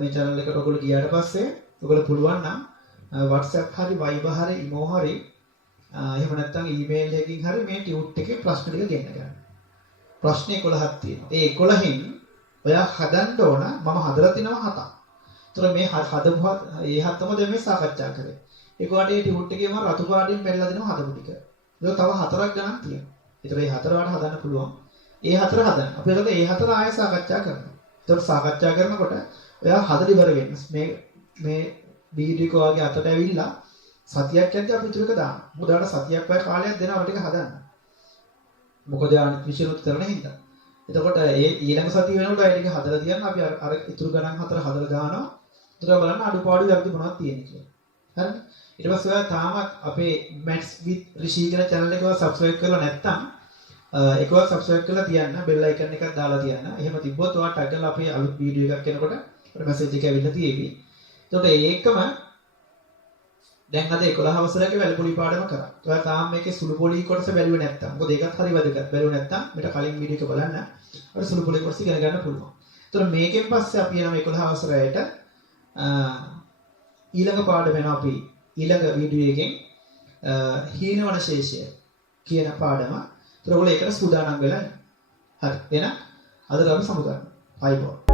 මේ channel එකට ඔයගොල්ලෝ ගියාට පස්සේ ඔයගොල්ලෝ පුළුවන් නම් WhatsApp හරි Viber හරි imo හරි එහෙම නැත්නම් email එකකින් හරි මේ ටියුට් එකේ ප්‍රශ්න ටික ගෙන්න ගන්න. ප්‍රශ්න 11ක් තියෙනවා. ඒ 11න් ඔයා හදන්න ඕන මම හදලා තිනවා 7ක්. ඒතර මේ හදපුවා ඒ හතම දැන් මේ සාකච්ඡා කරේ. ඒකට මේ ටියුට් එකේ මම රතු පාටින් පෙන්නලා දෙනවා හදපු ටික. ඒක තව 4ක් ගණන් තියෙනවා. ඒතර මේ 4 වට හදන්න පුළුවන්. ඒ 4 හදන්න. අපි ඒකට ඒ 4 ආයෙ සාකච්ඡා කරනවා. ඒතර සාකච්ඡා කරනකොට ඔයා හදලා ඉවර වෙන්න. මේ වීඩියෝ එක වගේ අතට ඇවිල්ලා සතියක් යද්දි අපි ඉතුරු එක දානවා. මොකද සතියක් වගේ කාලයක් දෙනවා ටික හදන්න. මොකද අනිත් විෂයනුත් කරන හින්දා. එතකොට ඒ ඊළඟ සතිය වෙනකොට ඒ ටික හදලා තියන්න අපි අර ඉතුරු ගණන් 4 හදලා දානවා. ඉතුරු බලන්න අඩුපාඩු යක්දි මොනවද තියෙන්නේ කියලා. හරිද? ඊට පස්සේ ඔයා තාමත් අපේ Maths with Rishi කියන channel එක subscribe කරලා නැත්නම් ඒකව subscribe කරලා තියන්න. bell icon එකක් දාලා තියන්න. එහෙම තිබ්බොත් ඔයා tag කරලා අපේ අලුත් වීඩියෝ එකක් එනකොට අපිට message එක ඇවිල්ලා තියෙවි. එතකොට ඒකම දැන් අද 11 වසරේක වැලිපොලි පාඩම කරා. ඔයා තාම මේකේ සුළු පොලි කොටස බැලුවේ නැත්තම්. මොකද ඒකත් හරි වැදගත්. බැලුවේ නැත්තම් මෙතන කලින් වීඩියෝ එක බලන්න. අපිට සුළු පොලි කොටස ඉගෙන ගන්න පුළුවන්. එතකොට මේකෙන් පස්සේ අපි යනවා 11 වසරේට ඊළඟ පාඩම වෙනවා අපි ඊළඟ වීඩියෝ එකෙන් හීනවන ශේෂය කියන පාඩම. ඒතකොට ඒකට සූදානම් වෙලා ඉන්න. හරි. එහෙනම් අද අපි සමුගන්නවා. අයබෝවන්.